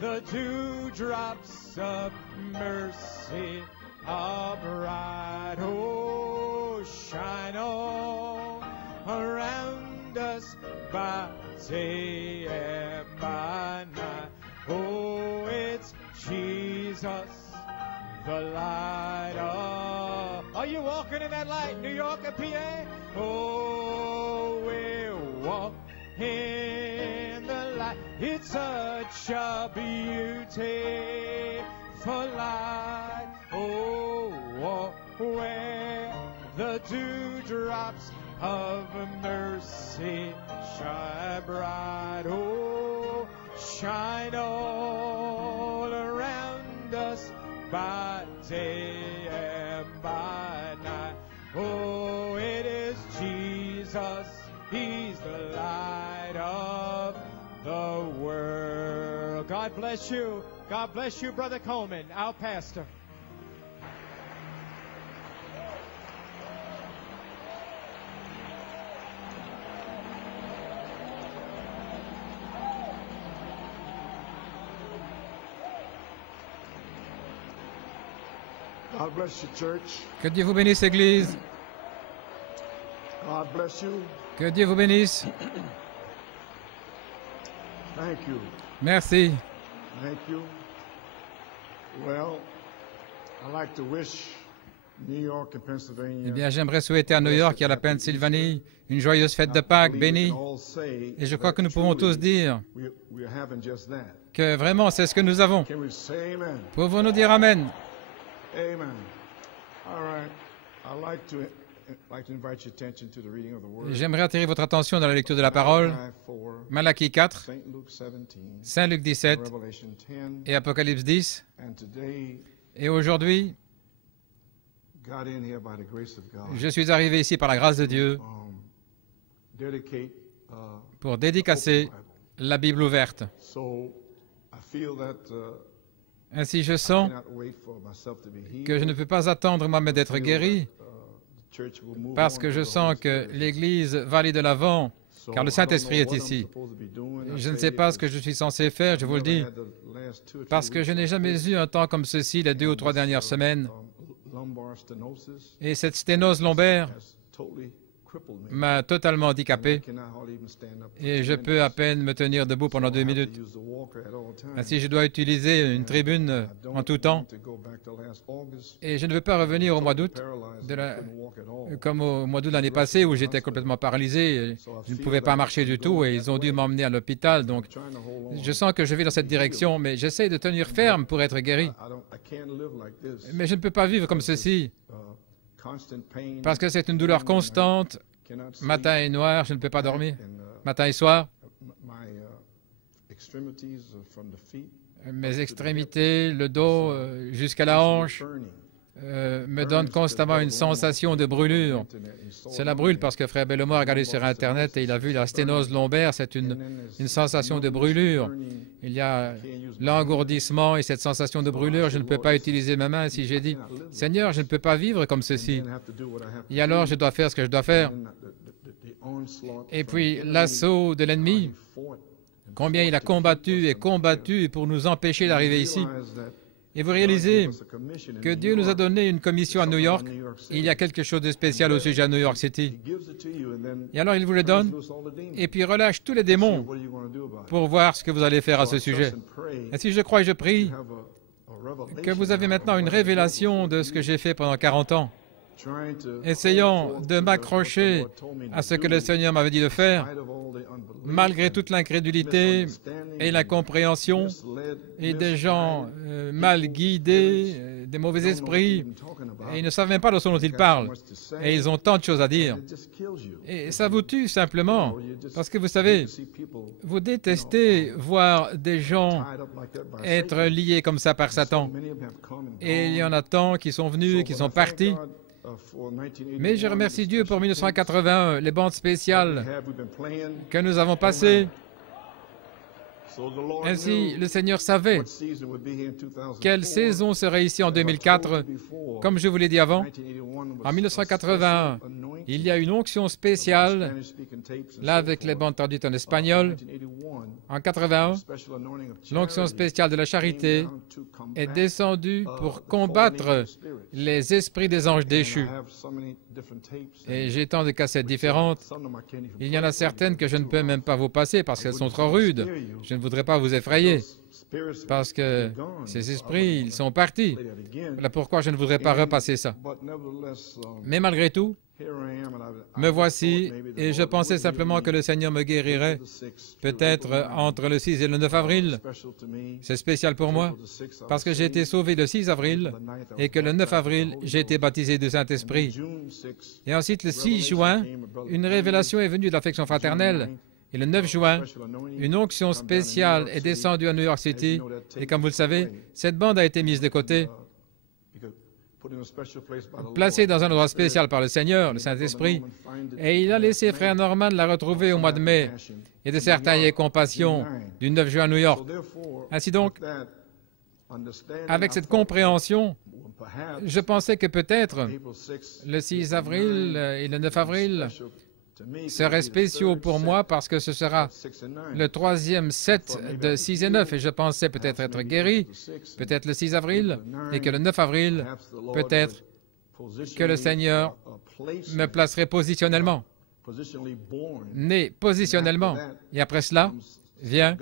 the dewdrops of mercy are bright. Oh, shine all around us by day and by night. Oh, it's Jesus, the light of... Are you walking in that light, New York and PA? Oh, we'll walk in the light. It's such a beautiful light. Oh, walk where the dewdrops of mercy shine bright. Oh, shine all around us by day and by night. Oh, it is Jesus, He's the light of the world. God bless you. God bless you, Brother Coleman, our pastor. God bless you, church. Que Dieu vous bénisse, Église. God bless you. Que Dieu vous bénisse. Thank you. Merci. Thank you. Well, I'd like to wish New York and Pennsylvania. Eh bien, j'aimerais souhaiter à New York et à la Pennsylvanie une joyeuse fête de Pâques bénie. Et je crois que nous pouvons tous dire que vraiment c'est ce que nous avons. Can we say amen? Pouvons-nous dire Amen? Amen. All right. I'd like to invite your attention to the reading of the word. J'aimerais attirer votre attention dans la lecture de la parole. Malachi 4, St. Luke 17, Saint Luc 17 Revelation 10, et Apocalypse 10. and today Et aujourd'hui, got in here by the grace of God. je suis arrivé ici par la grâce de Dieu Dedicate pour dédicacer la Bible ouverte. so I feel that Ainsi, je sens cannot wait for myself to be healed. que je ne peux pas attendre moi-même d'être guéri, The church will move parce on que je to the sens Holy que Spirit. l'Église va aller de l'avant, So car le I don't Saint-Esprit know est what I'm ici. supposed to be doing. I Je ne say sais pas it ce que je suis censé faire, je vous le dis, never had the last 2 or 3 parce que je weeks n'ai like jamais this. eu un temps comme ceci les 2 ou 3 dernières semaines. Lumbar stenosis Et cette sténose lombaire has totally crippled me. m'a totalement I handicapé cannot hardly even stand up for et 2 je peux minutes. à peine me tenir debout pendant So 2 I have to minutes. use the walker at all times. Ainsi, je dois utiliser une tribune I en don't tout temps want to go back to last August. et je ne veux pas revenir au mois d'août Paralyzed de and la- couldn't walk at all. comme au mois d'août de l'année passée où j'étais complètement paralysé, et je ne pouvais pas marcher du tout et ils ont dû m'emmener à l'hôpital. Donc, I'm trying to hold on. je sens que je vais dans cette direction, mais j'essaie de tenir ferme pour être guéri. I can't live like this. Mais je ne peux pas vivre comme ceci Constant pain. parce que c'est une douleur constante, Cannot sleep. matin et noir, je ne peux pas dormir, And, matin et soir. my extremities from the feet Mes extrémités, le dos jusqu'à la hanche, burning. me donnent constamment une sensation de brûlure. Cela brûle parce que Frère Bellomo a regardé sur Internet et il a vu la sténose lombaire, c'est une sensation de brûlure. Il y a l'engourdissement et cette sensation de brûlure, je ne peux pas utiliser ma main. Si j'ai dit, Seigneur, je ne peux pas vivre comme ceci. Et alors, je dois faire ce que je dois faire. Et puis, l'assaut de l'ennemi, combien il a combattu et combattu pour nous empêcher d'arriver ici. Et vous réalisez que Dieu nous a donné une commission à New York. Il y a quelque chose de spécial au sujet à New York City. Et alors, il vous le donne et puis relâche tous les démons pour voir ce que vous allez faire à ce sujet. Et si je crois et je prie que vous avez maintenant une révélation de ce que j'ai fait pendant 40 ans, essayant de m'accrocher à ce que le Seigneur m'avait dit de faire, malgré toute l'incrédulité et l'incompréhension et des gens mal guidés, des mauvais esprits, et ils ne savent même pas de ce dont ils parlent, et ils ont tant de choses à dire. Et ça vous tue simplement, parce que vous savez, vous détestez voir des gens être liés comme ça par Satan. Et il y en a tant qui sont venus, qui sont partis. Mais je remercie Dieu pour 1981, les bandes spéciales que nous avons passées. Ainsi, le Seigneur savait quelle saison serait ici en 2004. Comme je vous l'ai dit avant, en 1981, il y a une onction spéciale, là avec les bandes traduites en espagnol. En 81, l'onction spéciale de la charité est descendue pour combattre les esprits des anges déchus. Et j'ai tant de cassettes différentes. Il y en a certaines que je ne peux même pas vous passer parce qu'elles sont trop rudes. Je ne voudrais pas vous effrayer parce que ces esprits, ils sont partis. Voilà pourquoi je ne voudrais pas repasser ça. Mais malgré tout, me voici et je pensais simplement que le Seigneur me guérirait peut-être entre le 6 et le 9 avril. C'est spécial pour moi parce que j'ai été sauvé le 6 avril et que le 9 avril, j'ai été baptisé du Saint-Esprit. Et ensuite, le 6 juin, une révélation est venue de l'affection fraternelle. Et le 9 juin, une onction spéciale est descendue à New York City. Et comme vous le savez, cette bande a été mise de côté, placée dans un endroit spécial par le Seigneur, le Saint-Esprit. Et il a laissé Frère Norman la retrouver au mois de mai. Et de certains y ait compassion du 9 juin à New York. Ainsi donc, avec cette compréhension, je pensais que peut-être le 6 avril et le 9 avril seraient spéciaux pour moi parce que ce sera le troisième set de 6 et 9 et je pensais peut-être être guéri, peut-être le 6 avril et que le 9 avril, peut-être que le Seigneur me placerait positionnellement, né positionnellement. Et après cela, vient,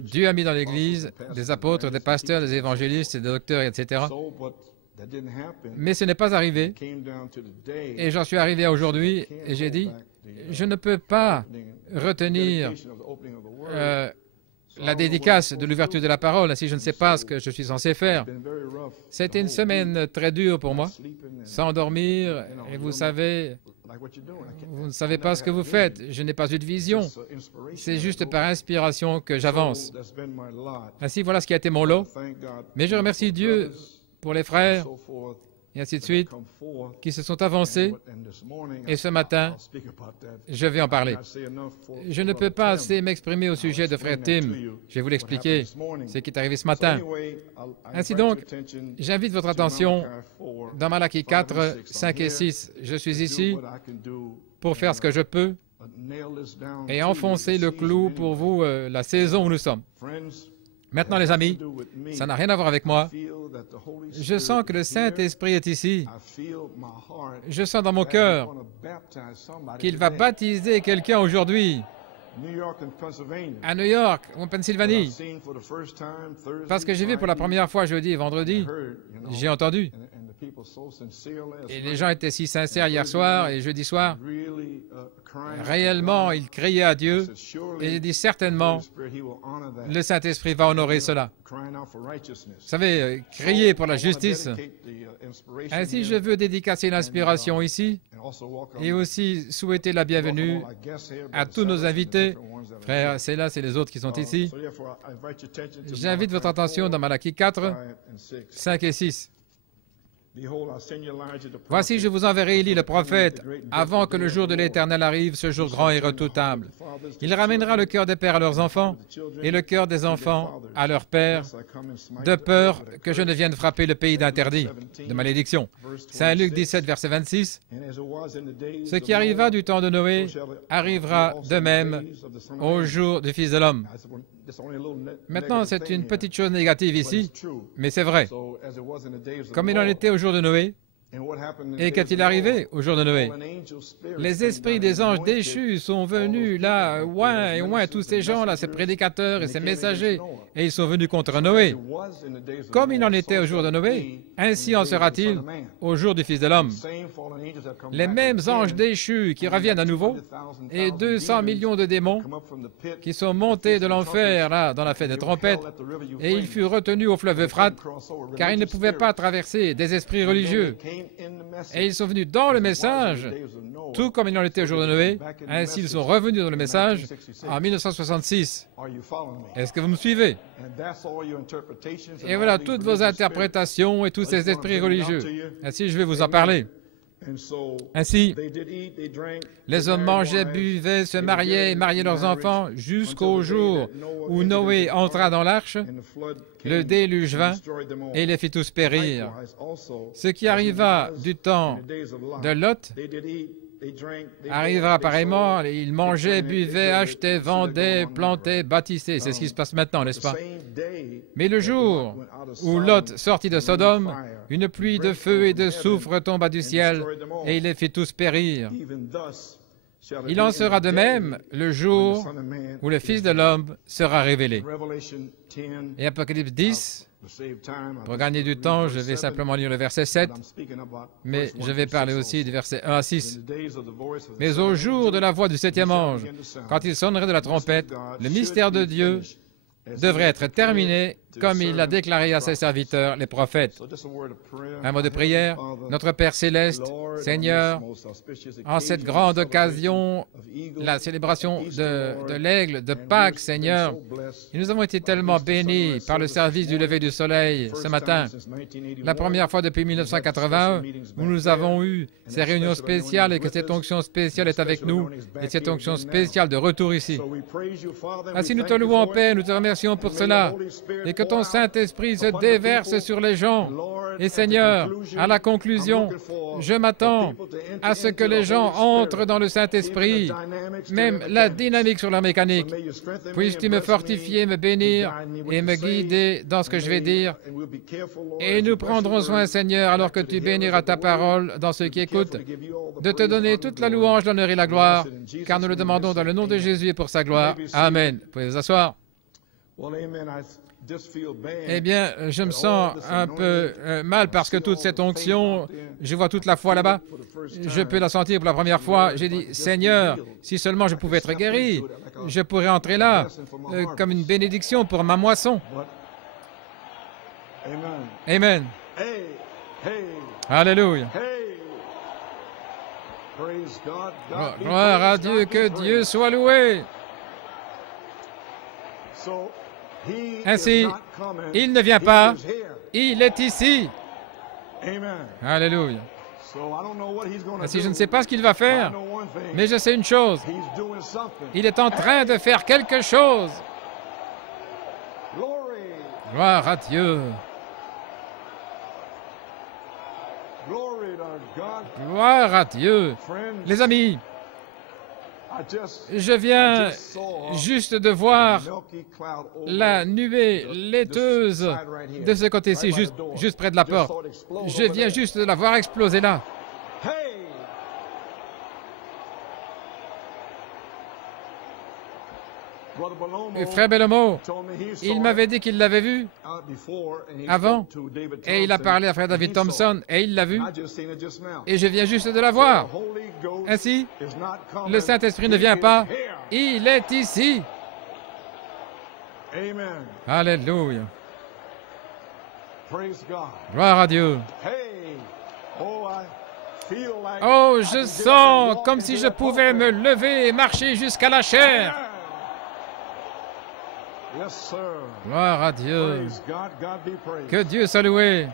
Dieu a mis dans l'Église des apôtres, des pasteurs, des évangélistes, des docteurs, etc. Mais ce n'est pas arrivé. Et j'en suis arrivé à aujourd'hui et j'ai dit, je ne peux pas retenir la dédicace de l'ouverture de la parole, ainsi je ne sais pas ce que je suis censé faire. C'était une semaine très dure pour moi, sans dormir, et vous savez, vous ne savez pas ce que vous faites. Je n'ai pas eu de vision. C'est juste par inspiration que j'avance. Ainsi, voilà ce qui a été mon lot. Mais je remercie Dieu pour les frères, et ainsi de suite, qui se sont avancés. Et ce matin, je vais en parler. Je ne peux pas assez m'exprimer au sujet de frère Tim. Je vais vous l'expliquer, ce qui est arrivé ce matin. Ainsi donc, j'invite votre attention dans Malachie 4, 5 et 6. Je suis ici pour faire ce que je peux et enfoncer le clou pour vous, la saison où nous sommes. Maintenant, les amis, ça n'a rien à voir avec moi. Je sens que le Saint-Esprit est ici. Je sens dans mon cœur qu'il va baptiser quelqu'un aujourd'hui à New York ou en Pennsylvanie. Parce que j'ai vu pour la première fois jeudi et vendredi, j'ai entendu. Et les gens étaient si sincères hier soir et jeudi soir. Réellement, ils criaient à Dieu et j'ai dit certainement, le Saint-Esprit va honorer cela. Vous savez, crier pour la justice. Ainsi, je veux dédicacer l'inspiration ici et aussi souhaiter la bienvenue à tous nos invités. Frères, c'est là, c'est les autres qui sont ici. J'invite votre attention dans Malachie 4, 5 et 6. Voici, je vous enverrai Élie le prophète, avant que le jour de l'Éternel arrive, ce jour grand et redoutable. Il ramènera le cœur des pères à leurs enfants et le cœur des enfants à leurs pères, de peur que je ne vienne frapper le pays d'interdit, de malédiction. Saint Luc 17, verset 26. Ce qui arriva du temps de Noé arrivera de même au jour du Fils de l'homme. Maintenant, c'est une petite chose négative ici, mais c'est vrai. Comme il en était au jour de Noé, et qu'est-il arrivé au jour de Noé? Les esprits des anges déchus sont venus là, ouin et ouin, tous ces gens-là, ces prédicateurs et ces messagers, et ils sont venus contre Noé. Comme il en était au jour de Noé, ainsi en sera-t-il au jour du Fils de l'homme. Les mêmes anges déchus qui reviennent à nouveau, et 200 millions de démons qui sont montés de l'enfer, là, dans la fête des trompettes, et ils furent retenus au fleuve Euphrate, car ils ne pouvaient pas traverser des esprits religieux. Et ils sont venus dans le message, tout comme il en était au jour de Noé, ainsi ils sont revenus dans le message en 1966. Est-ce que vous me suivez? Et voilà toutes vos interprétations et tous ces esprits religieux. Ainsi, je vais vous en parler. Ainsi, les hommes mangeaient, buvaient, se mariaient et mariaient leurs enfants jusqu'au jour où Noé entra dans l'arche, le déluge vint et les fit tous périr. Ce qui arriva du temps de Lot arrivera pareillement. Ils mangeaient, buvaient, achetaient, vendaient, plantaient, bâtissaient. C'est ce qui se passe maintenant, n'est-ce pas? Mais le jour où Lot sortit de Sodome, une pluie de feu et de soufre tomba du ciel et il les fit tous périr. Il en sera de même le jour où le Fils de l'homme sera révélé. Et Apocalypse 10, pour gagner du temps, je vais simplement lire le verset 7, mais je vais parler aussi du verset 1 à 6. Mais au jour de la voix du septième ange, quand il sonnerait de la trompette, le mystère de Dieu devrait être terminé comme il l'a déclaré à ses serviteurs, les prophètes. Un mot de prière. Notre Père céleste, Seigneur, en cette grande occasion, la célébration de l'aigle de Pâques, Seigneur, et nous avons été tellement bénis par le service du lever du soleil ce matin. La première fois depuis 1981 où nous avons eu ces réunions spéciales et que cette onction spéciale est avec nous et cette onction spéciale de retour ici. Ainsi nous te louons, Père, nous te remercions pour cela et que ton Saint-Esprit se déverse sur les gens. Et Seigneur, à la conclusion, je m'attends à ce que les gens entrent dans le Saint-Esprit, même la dynamique sur la mécanique. Puisses-tu me fortifier, me bénir et me guider dans ce que je vais dire. Et nous prendrons soin, Seigneur, alors que tu béniras ta parole dans ceux qui écoutent, de te donner toute la louange, l'honneur et la gloire, car nous le demandons dans le nom de Jésus et pour sa gloire. Amen. Vous pouvez vous asseoir. Eh bien, je me sens un peu mal parce que toute cette onction, je vois toute la foi là-bas, je peux la sentir pour la première fois. J'ai dit, Seigneur, si seulement je pouvais être guéri, je pourrais entrer là comme une bénédiction pour ma moisson. Amen. Alléluia. Gloire à Dieu, que Dieu soit loué. Ainsi, il ne vient pas, il est ici. Alléluia. Ainsi, je ne sais pas ce qu'il va faire, mais je sais une chose. Il est en train de faire quelque chose. Gloire à Dieu. Gloire à Dieu. Les amis, je viens juste de voir la nuée laiteuse de ce côté-ci, juste près de la porte. Je viens juste de la voir exploser là. Et Frère Bellomo, il m'avait dit qu'il l'avait vu avant, et il a parlé à Frère David Thompson, et il l'a vu, et je viens juste de la voir. Ainsi, le Saint-Esprit ne vient pas, il est ici. Alléluia. Gloire à Dieu. Oh, je sens comme si je pouvais me lever et marcher jusqu'à la chair. Gloire à Dieu. Que Dieu soit loué.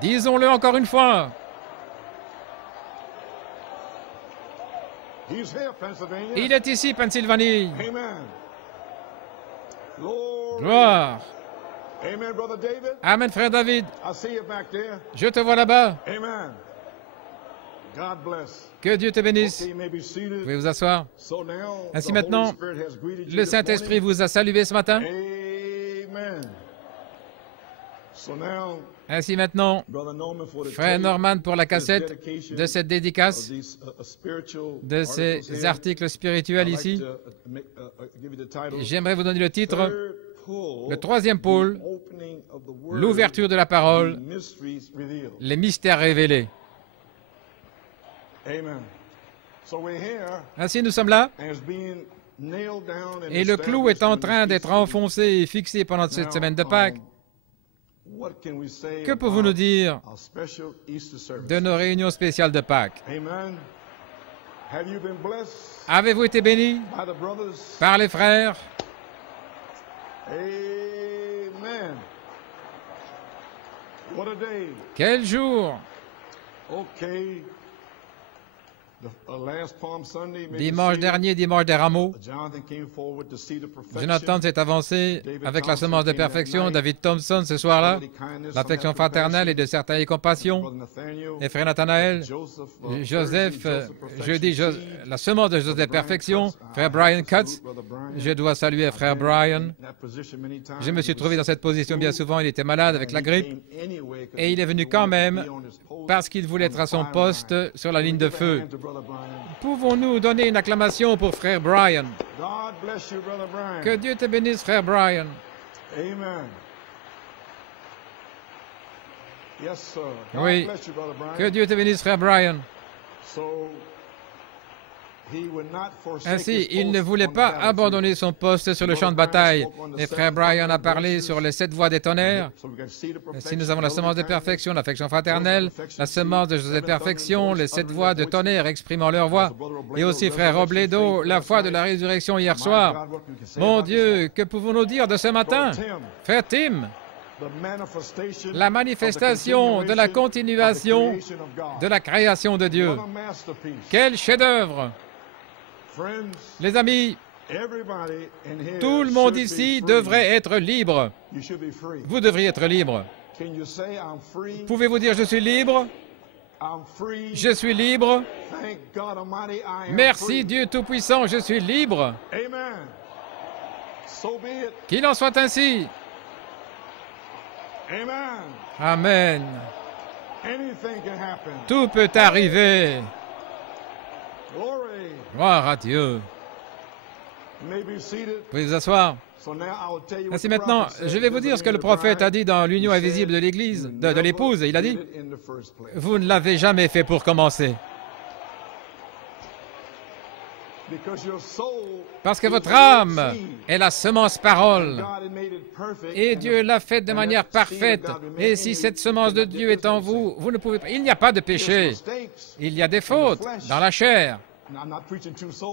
Disons-le encore une fois. Il est ici, Pennsylvanie. Gloire. Amen, Frère David. Je te vois là-bas. Que Dieu te bénisse. Vous pouvez vous asseoir. Ainsi maintenant, le Saint-Esprit vous a salué ce matin. Ainsi maintenant, Frère Norman pour la cassette de cette dédicace, de ces articles spirituels ici. J'aimerais vous donner le titre, le troisième pôle, l'ouverture de la parole, les mystères révélés. Ainsi, nous sommes là, et le clou est en train d'être enfoncé et fixé pendant cette semaine de Pâques. Que pouvons-nous nous dire de nos réunions spéciales de Pâques? Avez-vous été bénis par les frères? What a day. Quel jour! Okay. Last Palm Sunday, maybe Dimanche dernier, dimanche des rameaux, Jonathan came forward to see the perfection. Jonathan s'est avancé avec la semence de perfection. David Thompson, ce soir-là, l'affection fraternelle et de certaines compassions. Et frère Nathanaël, Joseph, jeudi, la semence de Joseph perfection. Frère Brian Cutts, je dois saluer frère Brian. Je me suis trouvé dans cette position bien souvent. Il était malade avec la grippe. Et il est venu quand même parce qu'il voulait être à son poste sur la ligne de feu. Pouvons-nous donner une acclamation pour frère Brian? Que Dieu te bénisse, frère Brian. Amen. Yes, sir. Oui. God bless you, Brother Brian. Que Dieu te bénisse, frère Brian. So, he would not forsake Ainsi, his il ne post voulait on the pas battlefield. abandonner son poste sur le champ de bataille. Et frère Brian a parlé sur les 7 voies des tonnerres. So we got seed of Si perfection, nous avons la semence de perfection, l'affection fraternelle, la semence de Joseph perfection, les 7 voix de tonnerre exprimant leur voix, et aussi frère Robledo, la foi de la résurrection hier soir. Mon Dieu, que pouvons-nous dire de ce matin? Frère Tim, la manifestation de la continuation de la création de Dieu. Quel chef-d'œuvre! Les amis, tout le monde ici devrait être libre. Vous devriez être libre. Pouvez-vous dire « Je suis libre » ? Je suis libre. Merci Dieu Tout-Puissant, je suis libre. Qu'il en soit ainsi. Amen. Tout peut arriver. Gloire à Dieu. Vous pouvez vous asseoir. Ainsi maintenant, je vais vous dire ce que le prophète a dit dans l'union invisible de l'Église, de l'épouse. Il a dit, « Vous ne l'avez jamais fait pour commencer. » Parce que votre âme est la semence parole. Et Dieu l'a faite de manière parfaite. Et si cette semence de Dieu est en vous, vous ne pouvez pas. Il n'y a pas de péché. Il y a des fautes dans la chair.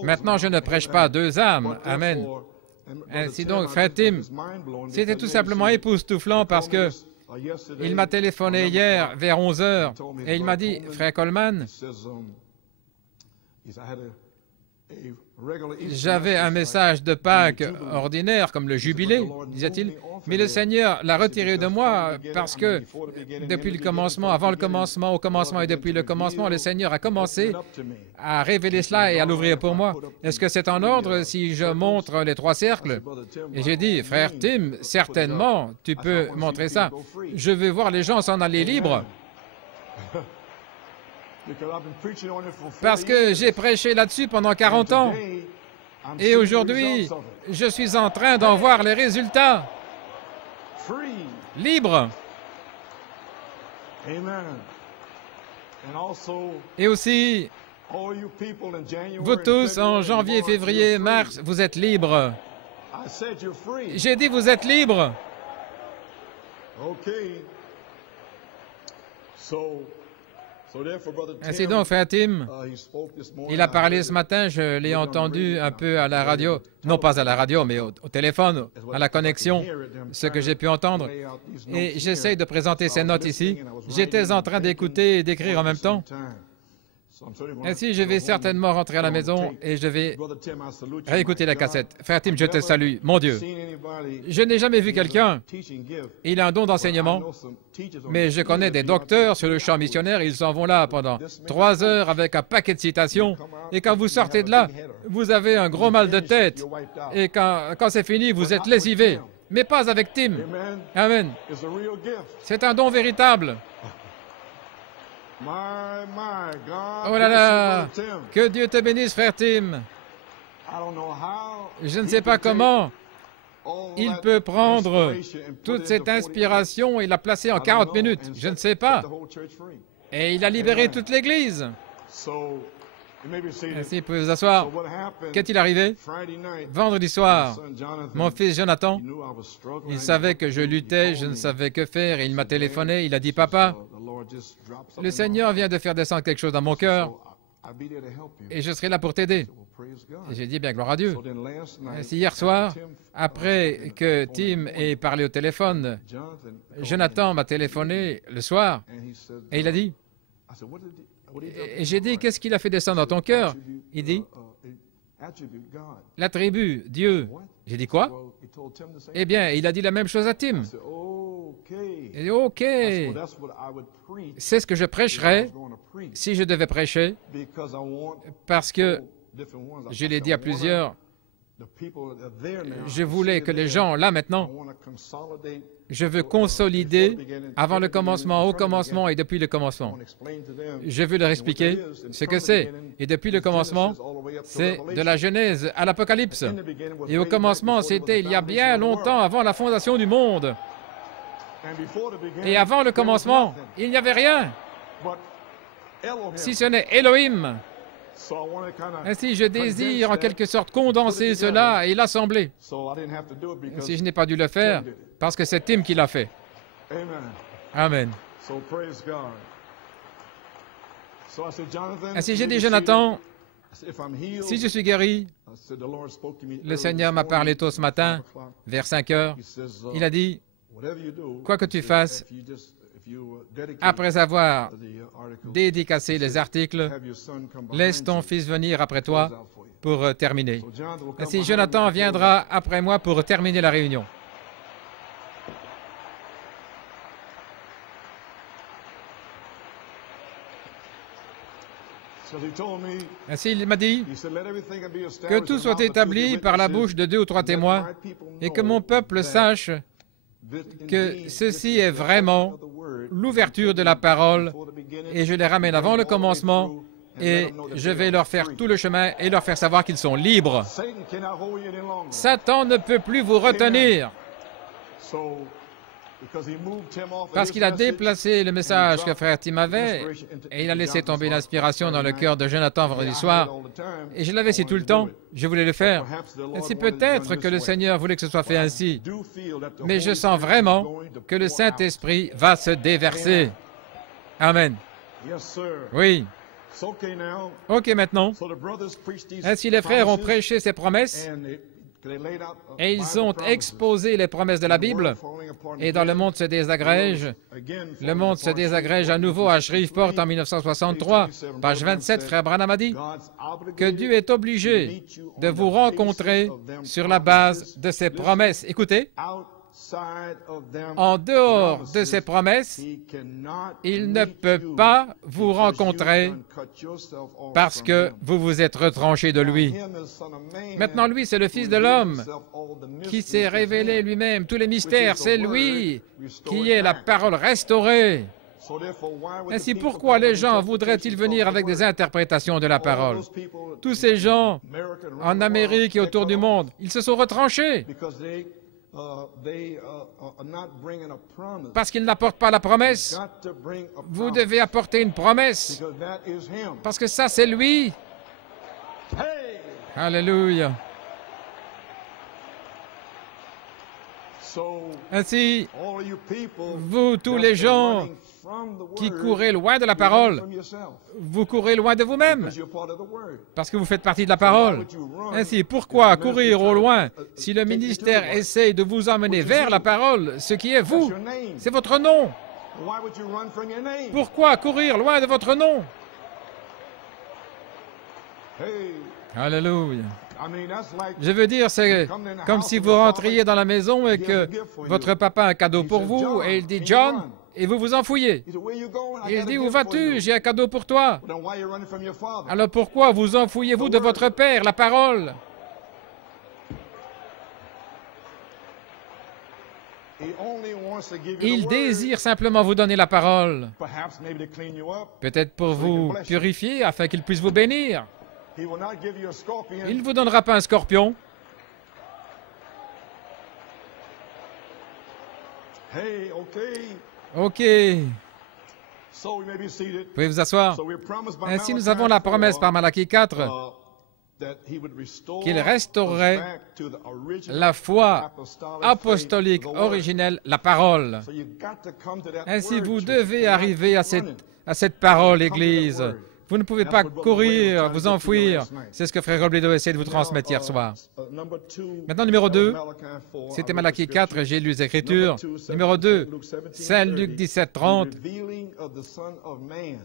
Maintenant, je ne prêche pas 2 âmes. Amen. Ainsi donc, frère Tim, c'était tout simplement époustouflant parce que il m'a téléphoné hier vers 11 heures et il m'a dit, frère Coleman, j'avais un message de Pâques ordinaire, comme le jubilé, disait-il, mais le Seigneur l'a retiré de moi parce que depuis le commencement, avant le commencement, au commencement et depuis le commencement, le Seigneur a commencé à révéler cela et à l'ouvrir pour moi. Est-ce que c'est en ordre si je montre les 3 cercles? Et j'ai dit, frère Tim, certainement, tu peux montrer ça. Je veux voir les gens s'en aller libres. Parce que j'ai prêché là-dessus pendant 40 ans. Et aujourd'hui, je suis en train d'en voir les résultats. Libre. Et aussi, vous tous, en janvier, février, mars, vous êtes libres. J'ai dit, vous êtes libres. Ainsi donc, frère Tim, il a parlé ce matin, je l'ai entendu un peu à la radio, non pas à la radio, mais au téléphone, à la connexion, ce que j'ai pu entendre. Et j'essaye de présenter ces notes ici. J'étais en train d'écouter et d'écrire en même temps. Ainsi, je vais certainement rentrer à la maison et je vais réécouter la cassette. Frère Tim, je te salue. Mon Dieu, je n'ai jamais vu quelqu'un. Il a un don d'enseignement, mais je connais des docteurs sur le champ missionnaire. Ils s'en vont là pendant 3 heures avec un paquet de citations. Et quand vous sortez de là, vous avez un gros mal de tête. Et quand c'est fini, vous êtes lessivé. Mais pas avec Tim. Amen. C'est un don véritable. Oh là là, que Dieu te bénisse, frère Tim. Je ne sais pas comment il peut prendre toute cette inspiration et la placer en 40 minutes. Je ne sais pas. Et il a libéré toute l'Église. Ainsi, vous pouvez vous asseoir. Qu'est-il arrivé? Vendredi soir, mon fils Jonathan, il savait que je luttais, je ne savais que faire, et il m'a téléphoné, il a dit, « Papa, le Seigneur vient de faire descendre quelque chose dans mon cœur. » et je serai là pour t'aider. Et j'ai dit, bien, gloire à Dieu. Ainsi, hier soir, après que Tim ait parlé au téléphone, Jonathan m'a téléphoné le soir et il a dit, et j'ai dit, qu'est-ce qu'il a fait descendre dans ton cœur? Il dit, l'attribut Dieu. J'ai dit, quoi? Eh bien, il a dit la même chose à Tim. Il dit, OK, c'est ce que je prêcherais si je devais prêcher, parce que, je l'ai dit à plusieurs, je voulais que les gens, là maintenant, je veux consolider avant le commencement, au commencement et depuis le commencement. Je veux leur expliquer ce que c'est. Et depuis le commencement, c'est de la Genèse à l'Apocalypse. Et au commencement, c'était il y a bien longtemps, avant la fondation du monde. Et avant le commencement, il n'y avait rien, si ce n'est Elohim. Ainsi, je désire en quelque sorte condenser cela et l'assembler. Si je n'ai pas dû le faire, parce que c'est Tim qui l'a fait. Amen. Ainsi, j'ai dit, Jonathan, si je suis guéri, le Seigneur m'a parlé tôt ce matin, vers 5 heures. Il a dit, quoi que tu fasses, après avoir dédicacé les articles, laisse ton fils venir après toi pour terminer. Ainsi, Jonathan viendra après moi pour terminer la réunion. Ainsi, il m'a dit que tout soit établi par la bouche de 2 ou 3 témoins et que mon peuple sache que ceci est vraiment l'ouverture de la parole et je les ramène avant le commencement et je vais leur faire tout le chemin et leur faire savoir qu'ils sont libres. Satan ne peut plus vous retenir parce qu'il a déplacé le message que frère Tim avait et il a laissé tomber l'inspiration dans le cœur de Jonathan vendredi soir. Et je l'avais dit tout le temps, je voulais le faire. Ainsi peut-être que le Seigneur voulait que ce soit fait ainsi. Mais je sens vraiment que le Saint-Esprit va se déverser. Amen. Oui. OK maintenant. Ainsi les frères ont prêché ces promesses. Et ils ont exposé les promesses de la Bible. Et dans le monde se désagrège. Le monde se désagrège à nouveau à Shreveport en 1963. Page 27, frère Branham a dit que Dieu est obligé de vous rencontrer sur la base de ses promesses. Écoutez, en dehors de ses promesses, il ne peut pas vous rencontrer parce que vous vous êtes retranché de lui. Maintenant, lui, c'est le Fils de l'homme qui s'est révélé lui-même. Tous les mystères, c'est lui qui est la parole restaurée. Ainsi, pourquoi les gens voudraient-ils venir avec des interprétations de la parole? Tous ces gens en Amérique et autour du monde, ils se sont retranchés. Parce qu'il n'apporte pas la promesse. Vous devez apporter une promesse. Parce que ça, c'est lui. Alléluia. Ainsi, vous, tous les gens qui courez loin de la parole, vous courez loin de vous-même, parce que vous faites partie de la parole. Ainsi, pourquoi courir au loin si le ministère essaye de vous emmener vers la parole, ce qui est vous? C'est votre nom. Pourquoi courir loin de votre nom? Alléluia. Je veux dire, c'est comme si vous rentriez dans la maison et que votre papa a un cadeau pour vous et il dit « John », et vous vous enfouillez. Il dit « Où vas-tu? J'ai un cadeau pour toi. » Alors pourquoi vous enfouillez-vous de votre Père, la parole? Il désire simplement vous donner la parole. Peut-être pour vous purifier afin qu'il puisse vous bénir. Il ne vous donnera pas un scorpion. OK. Vous pouvez vous asseoir. Ainsi, nous avons la promesse par Malachie 4 qu'il restaurerait la foi apostolique originelle, la parole. Ainsi, vous devez arriver à cette parole, Église. Vous ne pouvez pas courir, vous enfouir. C'est ce que Frère Robledo essaie de vous transmettre hier soir. Maintenant, numéro 2, c'était Malachie 4, j'ai lu les Écritures. Numéro 2, Saint Luc 17, 30,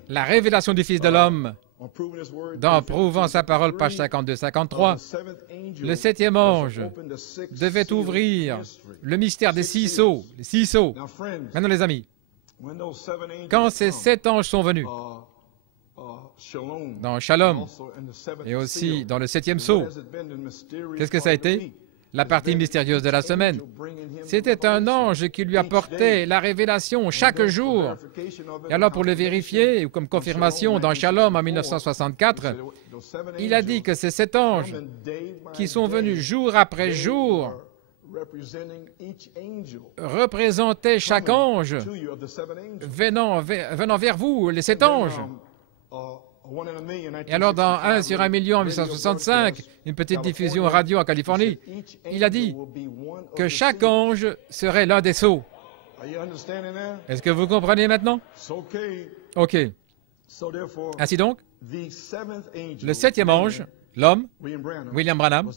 la révélation du Fils de l'homme, dans Prouvant sa parole, page 52-53. Le 7e ange devait ouvrir le mystère des 6 sceaux. Les 6 sceaux. Maintenant, les amis, quand ces 7 anges sont venus, dans Shalom, et aussi dans le 7e sceau, qu'est-ce que ça a été? La partie mystérieuse de la semaine. C'était un ange qui lui apportait la révélation chaque jour. Et alors, pour le vérifier, ou comme confirmation, dans Shalom en 1964, il a dit que ces 7 anges qui sont venus jour après jour représentaient chaque ange venant vers vous, les 7 anges. Et alors, dans 1 sur 1 million en 1965, une petite diffusion radio en Californie, il a dit que chaque ange serait l'un des sceaux. Est-ce que vous comprenez maintenant? OK. Ainsi donc, le 7e ange, l'homme, William Branham,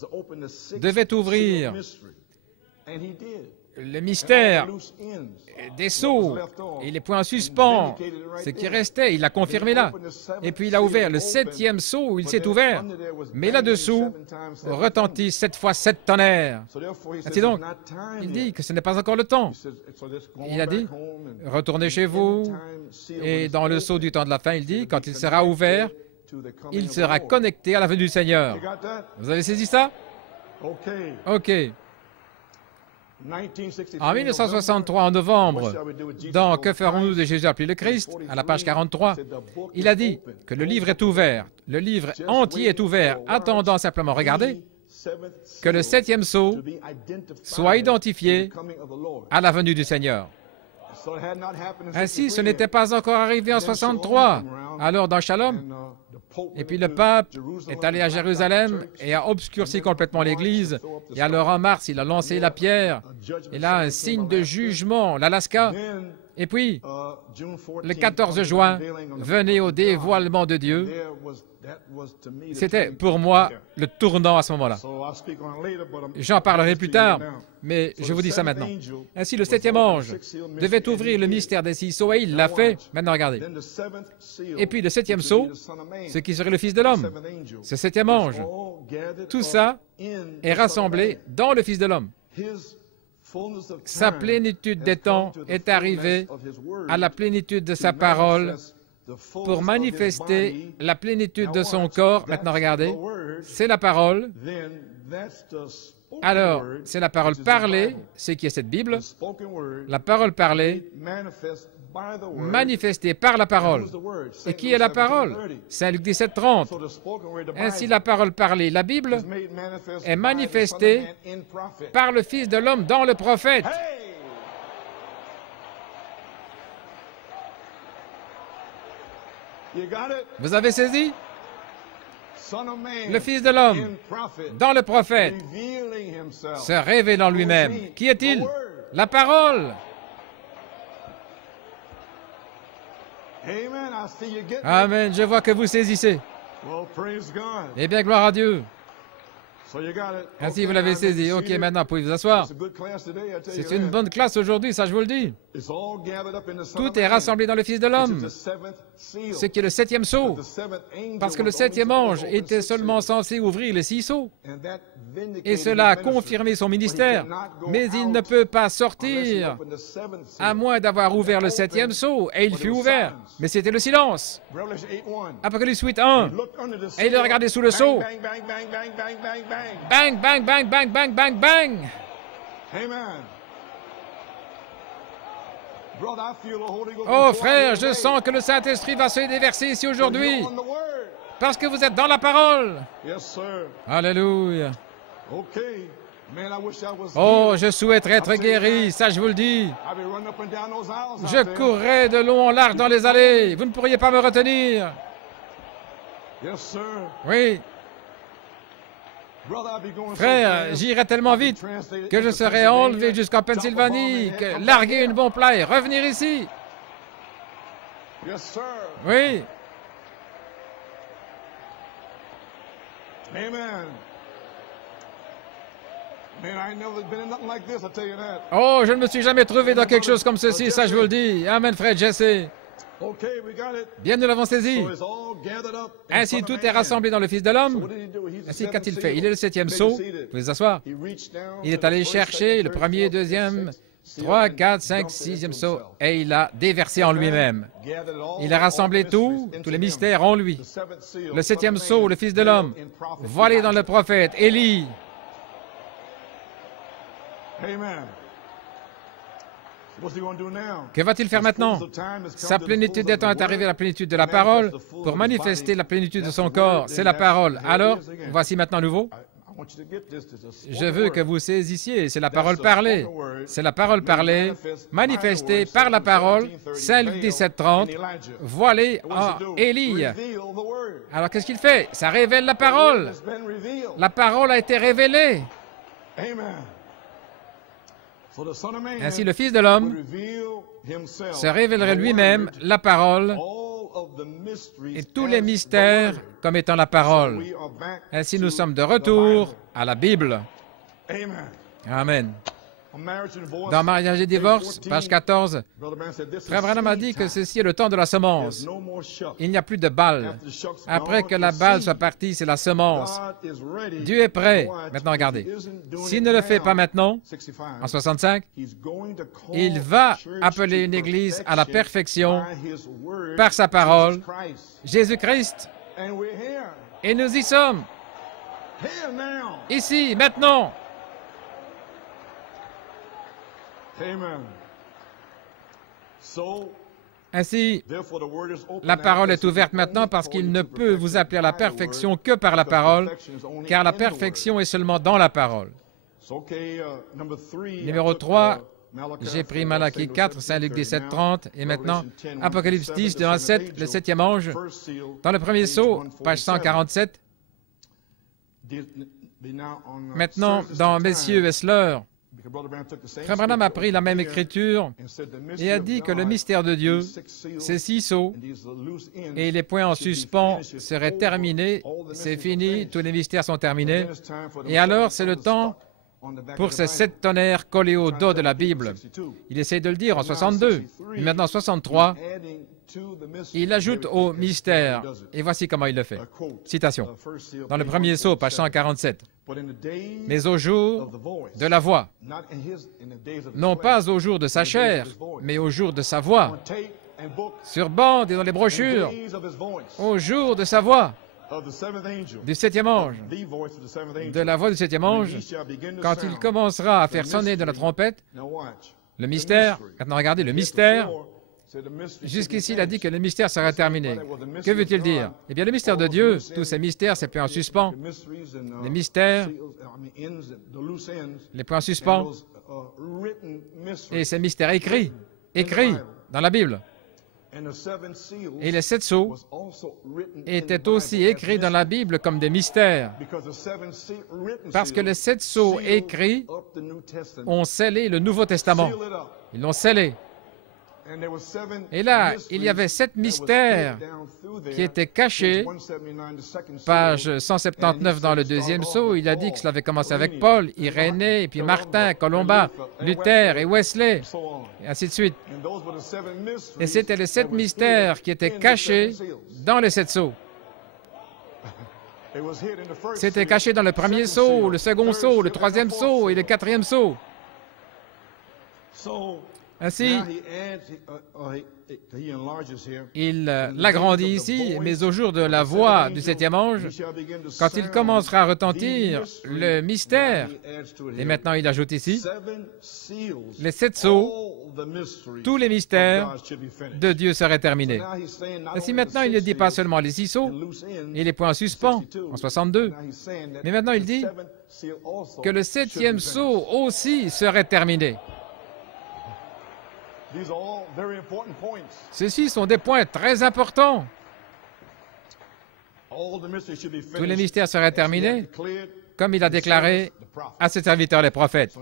devait ouvrir le mystère des sceaux et les points en suspens, ce qui restait, il l'a confirmé là. Et puis il a ouvert le 7e sceau, il s'est ouvert. Mais là-dessous retentit 7 fois 7 tonnerres. Ainsi donc, il dit que ce n'est pas encore le temps. Il a dit, retournez chez vous, et dans le sceau du temps de la fin, il dit, quand il sera ouvert, il sera connecté à la venue du Seigneur. Vous avez saisi ça? OK. En 1963, en novembre, dans Que ferons-nous de Jésus appelé le Christ, à la page 43, il a dit que le livre est ouvert, le livre entier est ouvert, attendant simplement, regardez, que le 7e sceau soit identifié à la venue du Seigneur. Ainsi, ce n'était pas encore arrivé en 63. Alors, dans Shalom, et puis le pape est allé à Jérusalem et a obscurci complètement l'Église. Et alors, en mars, il a lancé la pierre. Et là, un signe de jugement, l'Alaska. Et puis, le 14 juin, venait au dévoilement de Dieu. C'était, pour moi, le tournant à ce moment-là. J'en parlerai plus tard, mais je vous dis ça maintenant. Ainsi, le 7e ange devait ouvrir le mystère des 6 sceaux, et il l'a fait. Maintenant, regardez. Et puis, le 7e sceau, ce qui serait le Fils de l'homme, ce 7e ange, tout ça est rassemblé dans le Fils de l'homme. Sa plénitude des temps est arrivée à la plénitude de sa parole pour manifester la plénitude de son corps. Maintenant, regardez, c'est la parole. Alors, c'est la parole parlée, c'est qui est cette Bible, la parole parlée, manifestée par la parole. Et qui est la parole? Saint Luc 17, 30. Ainsi, la parole parlée, la Bible, est manifestée par le Fils de l'homme dans le prophète. Vous avez saisi? Le Fils de l'homme, dans le prophète, se révélant lui-même. Qui est-il? La parole. Amen. Je vois que vous saisissez. Eh bien, gloire à Dieu. Ainsi, vous l'avez saisi. OK, maintenant, vous pouvez vous asseoir. C'est une bonne classe aujourd'hui, ça je vous le dis. Tout est rassemblé dans le Fils de l'homme, ce qui est le 7e sceau, parce que le 7e ange était seulement censé ouvrir les 6 sceaux, et cela a confirmé son ministère, mais il ne peut pas sortir à moins d'avoir ouvert le 7e sceau, et il fut ouvert, mais c'était le silence. Apocalypse 8, 1, et il regardait sous le sceau. Bang, bang, bang, bang, bang, bang, bang. Oh frère, je sens que le Saint-Esprit va se déverser ici aujourd'hui, parce que vous êtes dans la parole. Alléluia. Oh, je souhaiterais être guéri, ça je vous le dis. Je courrais de long en large dans les allées. Vous ne pourriez pas me retenir. Oui. Frère, j'irai tellement vite que je serai enlevé jusqu'en Pennsylvanie, larguer une bombe là et revenir ici. Oui. Amen. Man, I ain't never been in nothing like this, I'll tell you that. Oh, je ne me suis jamais trouvé dans quelque chose comme ceci, ça je vous le dis. Amen, frère Jesse. Okay, we got it. Bien, nous l'avons saisi. So it's all gathered up in Ainsi, front of tout est man. rassemblé dans le Fils de So l'homme. what did he do? He's the Ainsi, seventh qu'a-t-il seal. fait? Il est le septième Make sceau. it seated. Vous pouvez vous asseoir. He reached down Il to est the allé first, chercher second, le third, premier, fourth, deuxième, fifth, sixth, 3, seal, 4, and 5, dumped it 6e into sceau. himself. Et il a déversé en lui-même. Gathered all Il a rassemblé the tout, mysteries tous les into mystères him. en lui. The seventh seal, Le septième son of sceau, man, le Fils de l'homme, in prophet voilé dans le Elijah. prophète Élie. Amen. What's he going to do now? Que va-t-il faire maintenant? Sa plénitude des temps est arrivée à la plénitude de la parole pour manifester la plénitude de son corps. C'est la parole. Alors, voici maintenant nouveau. Je veux que vous saisissiez, c'est la parole parlée. C'est la parole parlée, manifestée par la parole, Saint Luc 17:30, voilée en Élie. Alors qu'est-ce qu'il fait? Ça révèle la parole. La parole a été révélée. Ainsi, le Fils de l'homme se révélerait lui-même la parole et tous les mystères comme étant la parole. Ainsi, nous sommes de retour à la Bible. Amen. Dans Mariage et divorce, page 14, Frère Branham a dit que ceci est le temps de la semence. Il n'y a plus de balle. Après que la balle soit partie, c'est la semence. Dieu est prêt. Maintenant, regardez. S'il ne le fait pas maintenant, en 65, il va appeler une église à la perfection par sa parole, Jésus-Christ. Et nous y sommes. Ici, maintenant. Ainsi, la parole est ouverte maintenant parce qu'il ne peut vous appeler à la perfection que par la parole, car la perfection est seulement dans la parole. Numéro 3, j'ai pris Malachie 4, Saint Luc 17:30, et maintenant Apocalypse 10, de 1 à 7, le septième ange. Dans le premier sceau, page 147. Maintenant, dans Messieurs Essler, Frère Branham a pris la même écriture et a dit que le mystère de Dieu, ces 6 sceaux et les points en suspens seraient terminés, c'est fini, tous les mystères sont terminés. Et alors, c'est le temps pour ces 7 tonnerres collés au dos de la Bible. Il essaie de le dire en 62, mais maintenant en 63, il ajoute au mystère, et voici comment il le fait. Citation. Dans le premier sceau, page 147. Mais au jour de la voix, non pas au jour de sa chair, mais au jour de sa voix, sur bande et dans les brochures, au jour de sa voix, du septième ange, de la voix du septième ange, quand il commencera à faire sonner de la trompette, le mystère, maintenant regardez, le mystère, jusqu'ici il a dit que le mystère sera terminé. Que veut-il dire? Eh bien, le mystère de Dieu, tous ces mystères, ces points en suspens, les mystères, les points en suspens, et ces mystères écrits dans la Bible. Et les 7 sceaux étaient aussi écrits dans la Bible comme des mystères, parce que les 7 sceaux écrits ont scellé le Nouveau Testament. Ils l'ont scellé. Et là, il y avait 7 mystères qui étaient cachés. Page 179 dans le deuxième sceau, il a dit que cela avait commencé avec Paul, Irénée, et puis Martin, Colomba, Luther et Wesley, et ainsi de suite. Et c'était les 7 mystères qui étaient cachés dans les 7 sceaux. C'était caché dans le premier sceau, le second sceau, le troisième sceau et le quatrième sceau. Ainsi, il l'agrandit ici, mais au jour de la voix du septième ange, quand il commencera à retentir le mystère, et maintenant il ajoute ici, les 7 sceaux, tous les mystères de Dieu seraient terminés. Ainsi maintenant il ne dit pas seulement les 6 sceaux et les points en suspens en 62, mais maintenant il dit que le 7e sceau aussi serait terminé. Ceux-ci sont des points très importants. Tous les mystères seraient terminés, comme il a déclaré à ses serviteurs les prophètes.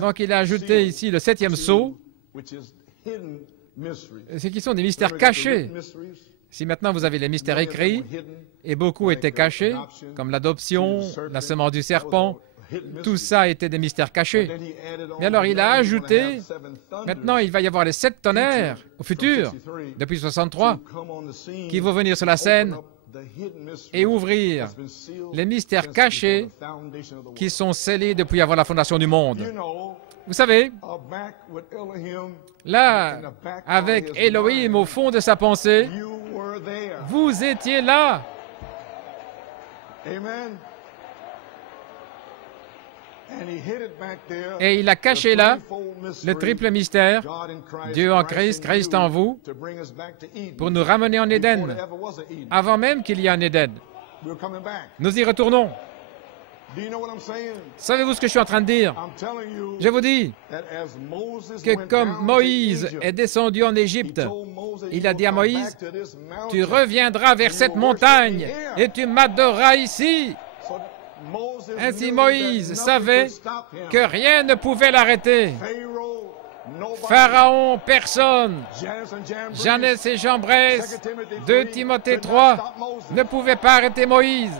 Donc il a ajouté ici le 7e sceau, ce qui sont des mystères cachés. Si maintenant vous avez les mystères écrits, et beaucoup étaient cachés, comme l'adoption, la semence du serpent, tout ça était des mystères cachés. Mais alors il a ajouté, maintenant il va y avoir les 7 tonnerres au futur, depuis 63, qui vont venir sur la scène et ouvrir les mystères cachés qui sont scellés depuis avant la fondation du monde. Vous savez, là, avec Elohim au fond de sa pensée, vous étiez là. Et il a caché là le triple mystère, Dieu en Christ, Christ en vous, pour nous ramener en Éden, avant même qu'il y ait un Éden. Nous y retournons. Savez-vous ce que je suis en train de dire? Je vous dis que comme Moïse est descendu en Égypte, il a dit à Moïse, « Tu reviendras vers cette montagne et tu m'adoreras ici. » Ainsi Moïse savait que rien ne pouvait l'arrêter. Pharaon, personne. Jeannès et Jambres, 2 Timothée 3, ne pouvaient pas arrêter Moïse.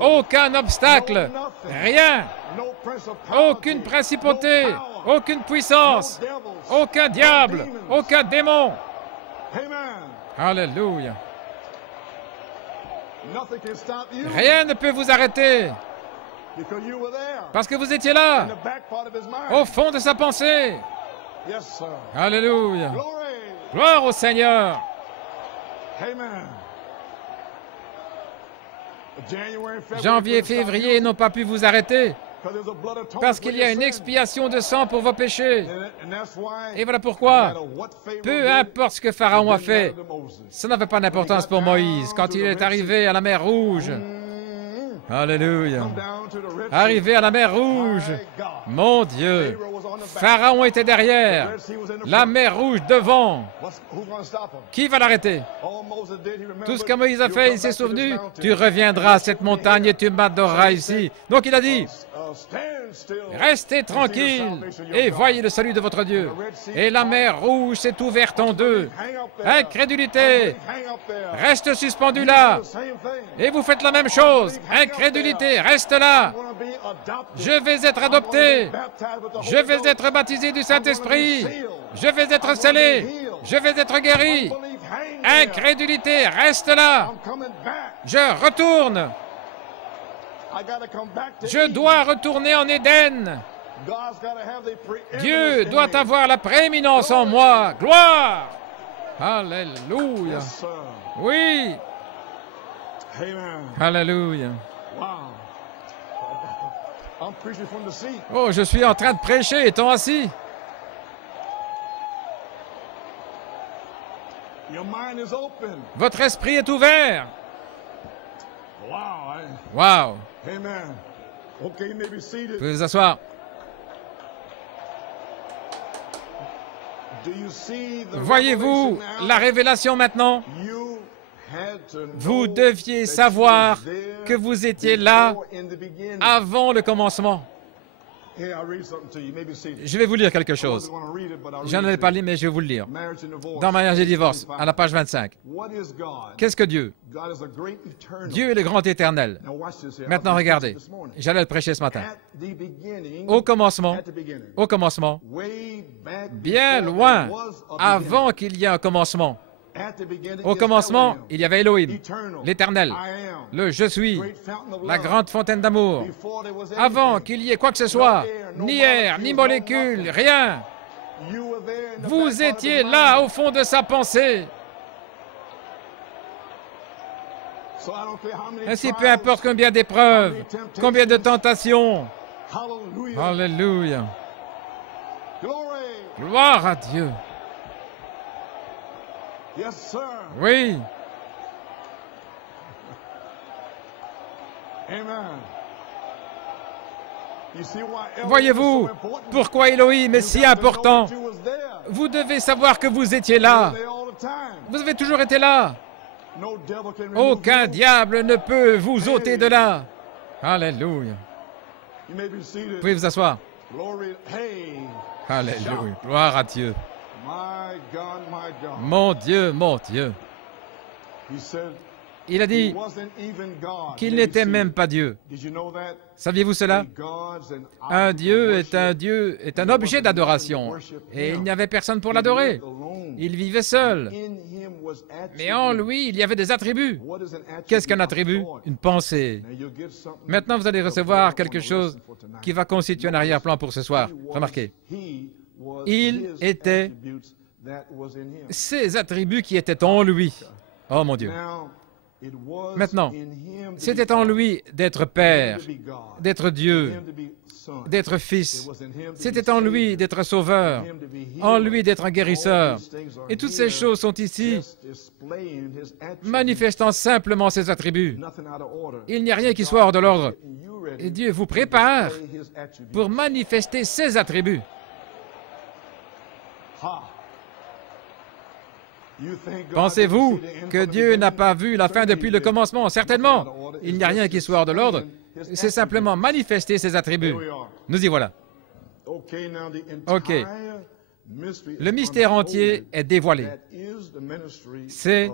Aucun obstacle, rien, aucune principauté, aucune puissance, aucun diable, aucun démon. Alléluia. Rien ne peut vous arrêter parce que vous étiez là, au fond de sa pensée. Alléluia. Gloire au Seigneur. Janvier et février n'ont pas pu vous arrêter parce qu'il y a une expiation de sang pour vos péchés. Et voilà pourquoi, peu importe ce que Pharaon a fait, ça n'avait pas d'importance pour Moïse. Quand il est arrivé à la mer Rouge, alléluia, arrivé à la mer Rouge, mon Dieu, Pharaon était derrière, la mer Rouge devant. Qui va l'arrêter? Tout ce que Moïse a fait, il s'est souvenu, tu reviendras à cette montagne et tu m'adoreras ici. Donc il a dit, restez tranquille et voyez le salut de votre Dieu. Et la mer Rouge s'est ouverte en deux. Incrédulité, reste suspendu là. Et vous faites la même chose. Incrédulité, reste là. Je vais être adopté. Je vais être baptisé du Saint-Esprit. Je vais être scellé. Je vais être guéri. Incrédulité, reste là. Je retourne. Je dois retourner en Éden. Dieu doit avoir la prééminence en moi. Gloire! Alléluia. Oui. Alléluia. Oh, je suis en train de prêcher étant assis. Votre esprit est ouvert. Wow. Vous pouvez vous asseoir. Voyez-vous la révélation maintenant? Vous deviez savoir que vous étiez là avant le commencement. Je vais vous lire quelque chose. Je n'en ai pas lu, mais je vais vous le lire. Dans Mariage et divorce, à la page 25. Qu'est-ce que Dieu? Dieu est le grand éternel. Maintenant, regardez. J'allais le prêcher ce matin. Au commencement, bien loin, avant qu'il y ait un commencement, au commencement, il y avait Elohim, l'Éternel, le Je suis, la grande fontaine d'amour. Avant qu'il y ait quoi que ce soit, ni air, ni molécule, rien. Vous étiez là au fond de sa pensée. Ainsi, peu importe combien d'épreuves, combien de tentations. Alléluia. Gloire à Dieu. Oui. Voyez-vous pourquoi Elohim est si important? Vous devez savoir que vous étiez là. Vous avez toujours été là. Aucun diable ne peut vous ôter de là. Alléluia. Vous pouvez vous asseoir. Alléluia. Gloire à Dieu. My God, my God. Mon Dieu, mon Dieu. He said Il a he dit wasn't even God. qu'il Did you n'était see même it? pas Dieu. Did you know that? Saviez-vous cela? God's an Un object Dieu of est un worship. Dieu, est un objet d'adoration. Et il n'y avait personne pour l'adorer. Alone. Il vivait seul. In him was Mais en lui, il y avait des attributs. What is an attribute Qu'est-ce qu'un of attribut? thought? Une pensée. Now you'll get something Maintenant, vous allez of recevoir what I quelque want to chose listen for tonight. qui va constituer un arrière-plan pour ce soir. Remarquez, Il était ses attributs qui étaient en lui. Oh mon Dieu. Maintenant, c'était en lui d'être Père, d'être Dieu, d'être Fils. C'était en lui d'être Sauveur, en lui d'être un guérisseur. Et toutes ces choses sont ici, manifestant simplement ses attributs. Il n'y a rien qui soit hors de l'ordre. Et Dieu vous prépare pour manifester ses attributs. Pensez-vous que Dieu n'a pas vu la fin depuis le commencement? Certainement. Il n'y a rien qui soit hors de l'ordre. C'est simplement manifester ses attributs. Nous y voilà. OK. Le mystère entier est dévoilé. C'est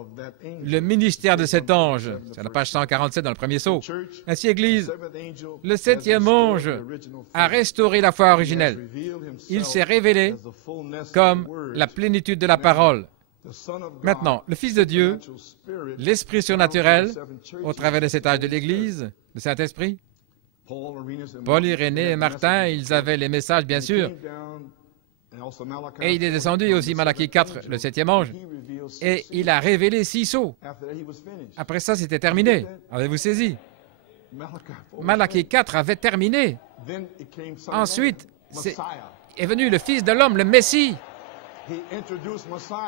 le ministère de cet ange. C'est la page 147 dans le premier sceau. Ainsi, Église, le septième ange a restauré la foi originelle. Il s'est révélé comme la plénitude de la parole. Maintenant, le Fils de Dieu, l'Esprit surnaturel, au travers de cet âge de l'Église, le Saint-Esprit, Paul, Irénée et Martin, ils avaient les messages, bien sûr. Et il est descendu aussi Malachie 4, le septième ange, et il a révélé 6 sceaux. Après ça, c'était terminé. Avez-vous saisi? Malachie 4 avait terminé. Ensuite, est venu le Fils de l'homme, le Messie.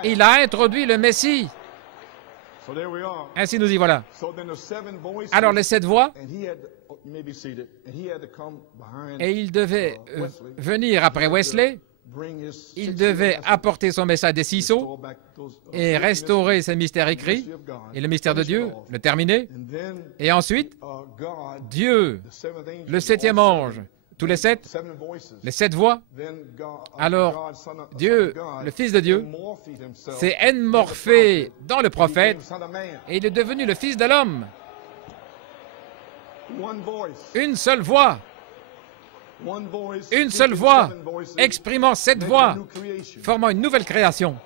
Il a introduit le Messie. Ainsi, nous y voilà. Alors, les 7 voix, et il devait venir après Wesley. Il devait apporter son message des 6 sceaux et restaurer ses mystères écrits et le mystère de Dieu, le terminer. Et ensuite, Dieu, le septième ange, tous les 7 voix. Alors, Dieu, le Fils de Dieu, s'est enmorphé dans le prophète et il est devenu le Fils de l'homme. Une seule voix. Une seule voix, exprimant 7 voix, formant une nouvelle création.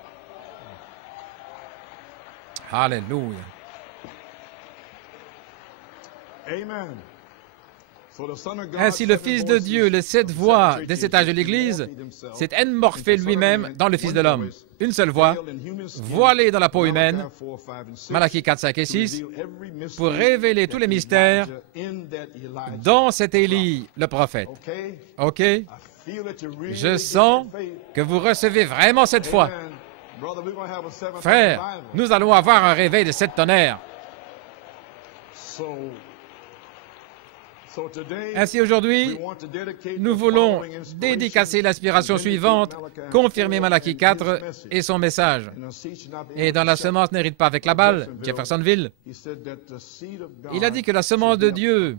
Alléluia. Ainsi, le Fils de Dieu, les 7 voix des 7 âges de l'Église, s'est enmorphé lui-même dans le Fils de l'homme. Une seule voix, voilée dans la peau humaine, Malachie 4, 5 et 6, pour révéler tous les mystères dans cet Élie, le prophète. OK? Je sens que vous recevez vraiment cette foi. Frère, nous allons avoir un réveil de 7 tonnerres. Ainsi, aujourd'hui, nous voulons dédicacer l'aspiration suivante, confirmer Malachie 4 et son message. Et dans la semence n'hérite pas avec la balle, Jeffersonville, il a dit que la semence de Dieu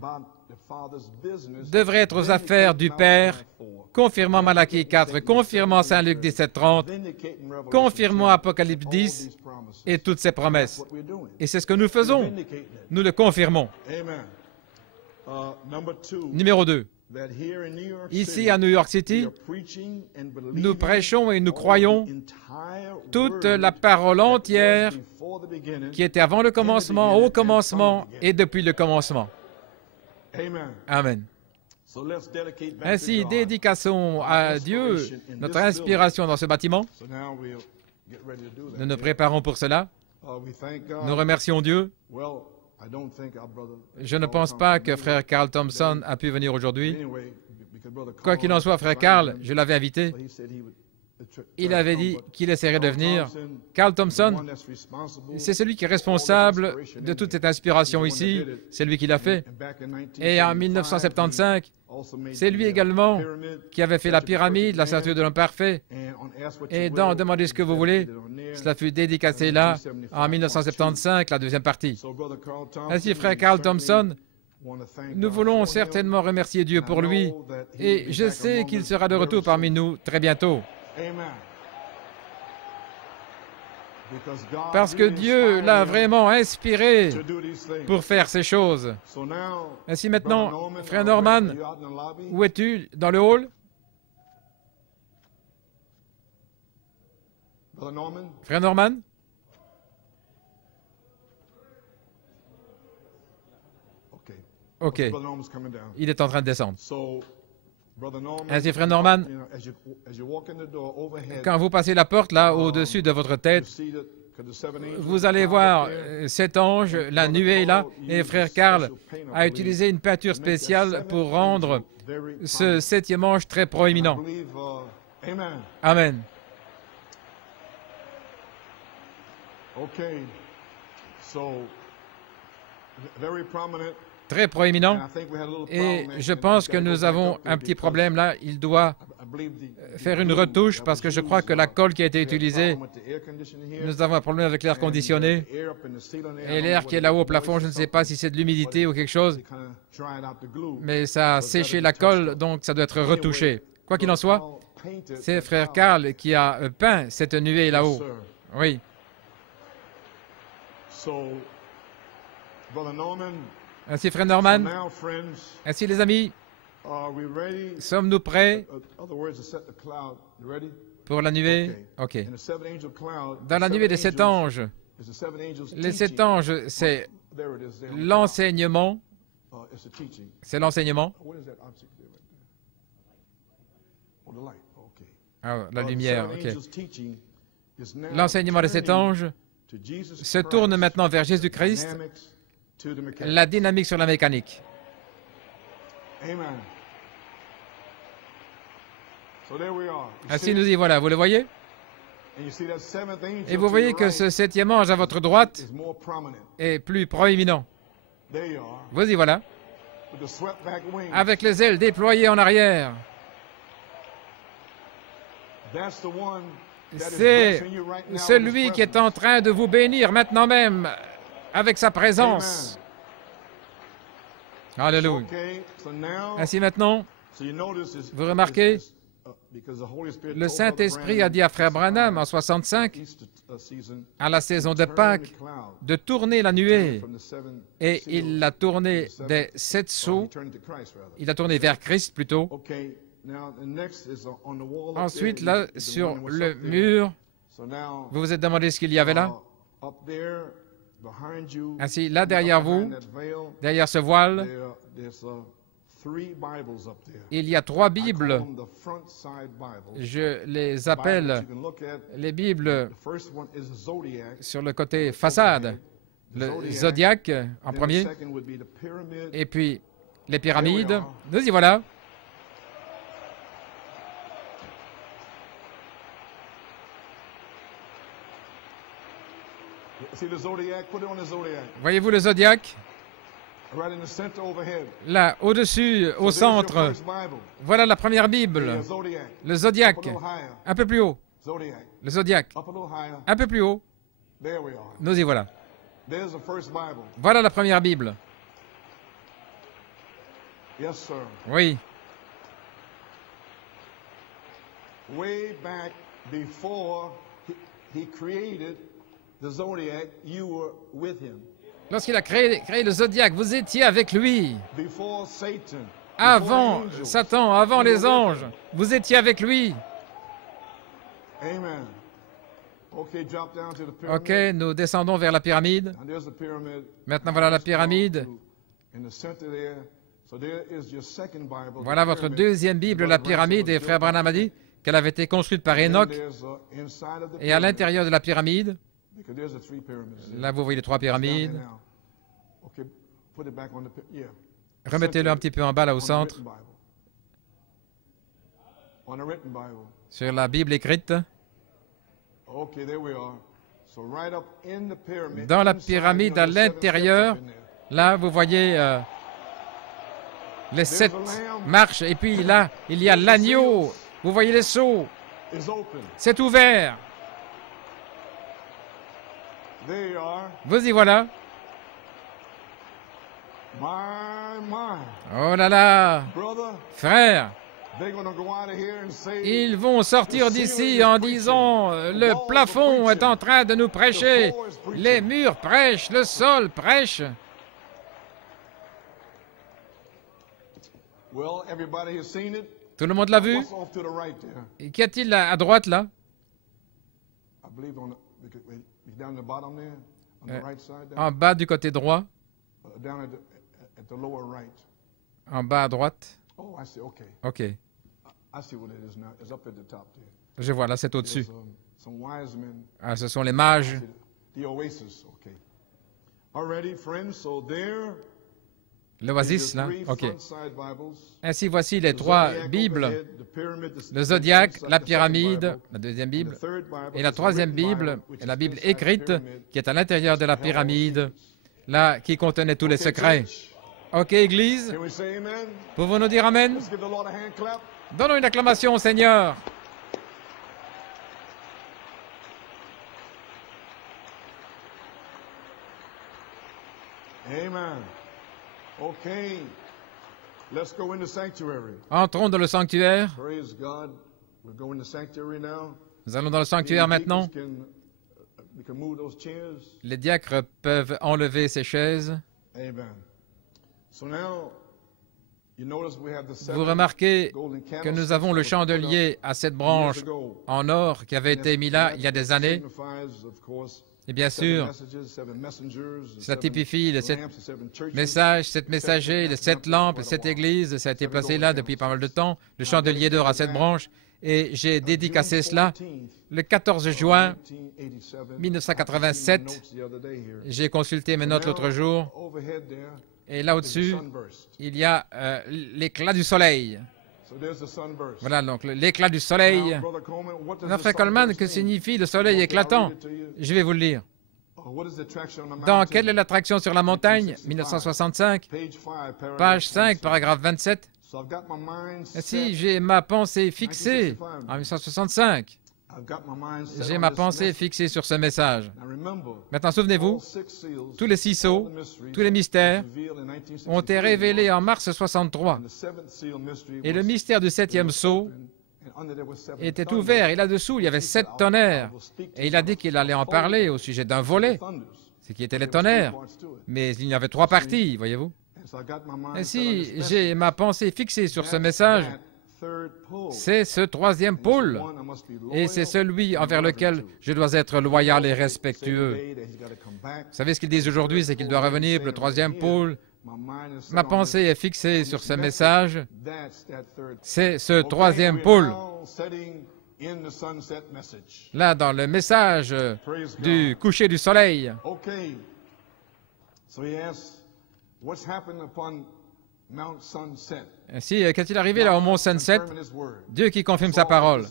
devrait être aux affaires du Père, confirmant Malachie 4, confirmant Saint Luc 17, 30, confirmant Apocalypse 10 et toutes ces promesses. Et c'est ce que nous faisons. Nous le confirmons. Numéro 2. Ici, à New York City, nous prêchons et nous croyons toute la parole entière qui était avant le commencement, au commencement et depuis le commencement. Amen. Ainsi, dédicassons à Dieu notre inspiration dans ce bâtiment. Nous nous préparons pour cela. Nous remercions Dieu. Je ne pense pas que frère Carl Thompson a pu venir aujourd'hui. Quoi qu'il en soit, frère Carl, je l'avais invité. Il avait dit qu'il essaierait de venir. Carl Thompson, c'est celui qui est responsable de toute cette inspiration ici. C'est lui qui l'a fait. Et en 1975, c'est lui également qui avait fait la pyramide, la statue de l'homme parfait. Et dans Demandez ce que vous voulez, cela fut dédicacé là, en 1975, la deuxième partie. Ainsi, frère Carl Thompson, nous voulons certainement remercier Dieu pour lui. Et je sais qu'il sera de retour parmi nous très bientôt. Parce que Dieu l'a vraiment inspiré pour faire ces choses. Ainsi maintenant, frère Norman, où es-tu? Dans le hall? Frère Norman? Ok, il est en train de descendre. Ainsi, frère Norman, quand vous passez la porte là au-dessus de votre tête, vous allez voir cet ange, la nuée là, et frère Carl a utilisé une peinture spéciale pour rendre ce 7e ange très proéminent. Amen. Très proéminent. Et je pense que nous avons un petit problème là. Il doit faire une retouche parce que je crois que la colle qui a été utilisée, nous avons un problème avec l'air conditionné. Et l'air qui est là-haut au plafond, je ne sais pas si c'est de l'humidité ou quelque chose, mais ça a séché la colle, donc ça doit être retouché. Quoi qu'il en soit, c'est frère Carl qui a peint cette nuée là-haut. Oui. Ainsi, frère Norman, ainsi les amis, sommes-nous prêts pour la nuée? Ok. Dans la nuée des 7 anges, les 7 anges, c'est l'enseignement. C'est l'enseignement. Ah, la lumière, ok. L'enseignement des 7 anges se tourne maintenant vers Jésus-Christ, la dynamique sur la mécanique. Ainsi nous y voilà, vous le voyez? Et vous voyez que ce 7e ange à votre droite est plus proéminent. Vous y voilà, avec les ailes déployées en arrière. C'est celui qui est en train de vous bénir maintenant même avec sa présence. Alléluia. Ainsi maintenant, vous remarquez, le Saint-Esprit a dit à frère Branham en 65, à la saison de Pâques, de tourner la nuée. Et il l'a tournée des 7 sceaux. Il a tourné vers Christ plutôt. Ensuite, là, sur le mur, vous vous êtes demandé ce qu'il y avait là? Ainsi, là, derrière vous, derrière ce voile, il y a 3 Bibles. Je les appelle les Bibles sur le côté façade. Le zodiaque en premier, et puis les pyramides. Nous y voilà. Voyez-vous le zodiaque? Là, au-dessus, au centre. Voilà la première Bible. Le zodiaque. Un peu plus haut. Le zodiaque. Un peu plus haut. Nous y voilà. Voilà la première Bible. Oui. Way back before he created the zodiac, you were with him. Lorsqu'il a créé le zodiaque, vous étiez avec lui. Before Satan, Avant before angels, Satan, avant les anges, vous étiez avec lui. Amen. Okay, drop down to the Ok, pyramid. nous descendons vers la pyramide. And there's the pyramid. Maintenant, voilà la pyramide. In the center there. So there is your second Bible. Voilà the votre pyramid. deuxième Bible, la pyramide. Et frère Branham a dit qu'elle avait été construite par Enoch. Inside of the Et à pyramid, l'intérieur de la pyramide, because there's the 3 pyramids. là vous voyez les 3 pyramides. Now. Okay, put it back on the yeah. Remettez-le un petit peu en bas, là au On the centre, written Bible. On a written Bible. sur la Bible écrite. Okay, there we are. So right up in the pyramid. Dans la inside, pyramide, you know, à the 7 l'intérieur, steps up in there. là vous voyez les 7 marches. Et puis là, il y a l'agneau. Vous voyez les sceaux. Is open. C'est ouvert. There you are. Vous y voilà. My. Oh là là, Brother, frère, Ils vont sortir d'ici en disant « Le plafond est en train de nous prêcher, les murs prêchent, le sol prêche. » Tout le monde l'a vu? Et qu'y a-t-il à droite, là? En bas du côté droit. En bas à droite. OK. Je vois, là, c'est au-dessus. Ah, ce sont les mages. L'oasis, là? OK. Ainsi, voici les trois Bibles, le zodiaque, la pyramide, la deuxième Bible, et la troisième Bible, et la Bible écrite, qui est à l'intérieur de la pyramide, là, qui contenait tous les secrets. OK, Église? Pouvons-nous dire Amen? Donnons une acclamation au Seigneur. Amen. Okay. Let's go in the sanctuary. Entrons dans le sanctuaire. Praise God. We're going in the sanctuary now. Nous allons dans le sanctuaire maintenant. We can move those chairs. Les diacres peuvent enlever ces chaises. Amen. So now, you notice we have the Vous remarquez que nous avons le chandelier à 7 branches en or qui avait été mis là il y a des années. Et bien sûr, cela typifie les 7 messages, 7 messagers, les 7 lampes, les 7 églises. Ça a été placé là depuis pas mal de temps. Le chandelier d'or à 7 branches. Et j'ai dédicacé cela le 14 juin 1987. J'ai consulté mes notes l'autre jour. Et là au-dessus, il y a l'éclat du soleil. Voilà donc l'éclat du soleil. Notre frère Coleman, que signifie le soleil éclatant? Je vais vous le lire. Dans Quelle est l'attraction sur la montagne? 1965, page 5, paragraphe 27. Si j'ai ma pensée fixée en 1965, j'ai ma pensée fixée sur ce message. Maintenant, souvenez-vous, tous les 6 sceaux, tous les mystères ont été révélés en mars 63. Et le mystère du 7e sceau était ouvert. Et là-dessous, il y avait 7 tonnerres. Et il a dit qu'il allait en parler au sujet d'un volet, ce qui était les tonnerres. Mais il y avait 3 parties, voyez-vous. Ainsi, j'ai ma pensée fixée sur ce message. C'est ce 3e pôle, et c'est celui envers lequel je dois être loyal et respectueux. Vous savez ce qu'ils disent aujourd'hui, c'est qu'il doit revenir pour le 3e pôle. Ma pensée est fixée sur ce message. C'est ce 3e pôle. Là, dans le message du coucher du soleil. Ainsi, qu'est-il arrivé là au mont Sunset? Dieu qui confirme sa parole.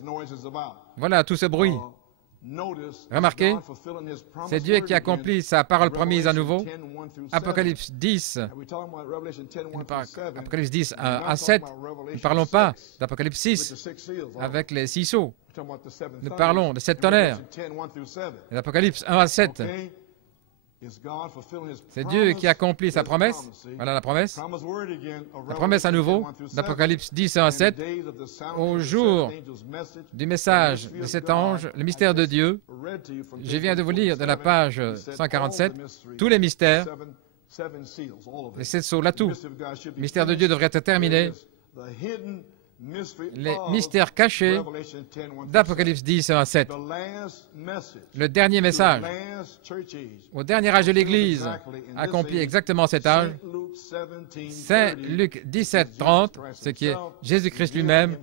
Voilà tout ce bruit. Remarquez, c'est Dieu qui accomplit sa parole promise à nouveau. Apocalypse 10, Apocalypse 10 à 7, nous ne parlons pas d'Apocalypse 6 avec les 6 sceaux. Nous parlons de 7 tonnerres. L'Apocalypse 1 à 7. C'est Dieu qui accomplit sa promesse. Voilà la promesse. La promesse à nouveau, d'Apocalypse 10, 1 à 7, au jour du message de cet ange, le mystère de Dieu. Je viens de vous lire de la page 147, tous les mystères, les 7 sceaux, là tout. Le mystère de Dieu devrait être terminé. Les mystères cachés d'Apocalypse 10, 1 à 7. Le dernier message, au dernier âge de l'Église, accomplit exactement cet âge. Saint Luc 17, 30, ce qui est Jésus-Christ lui-même,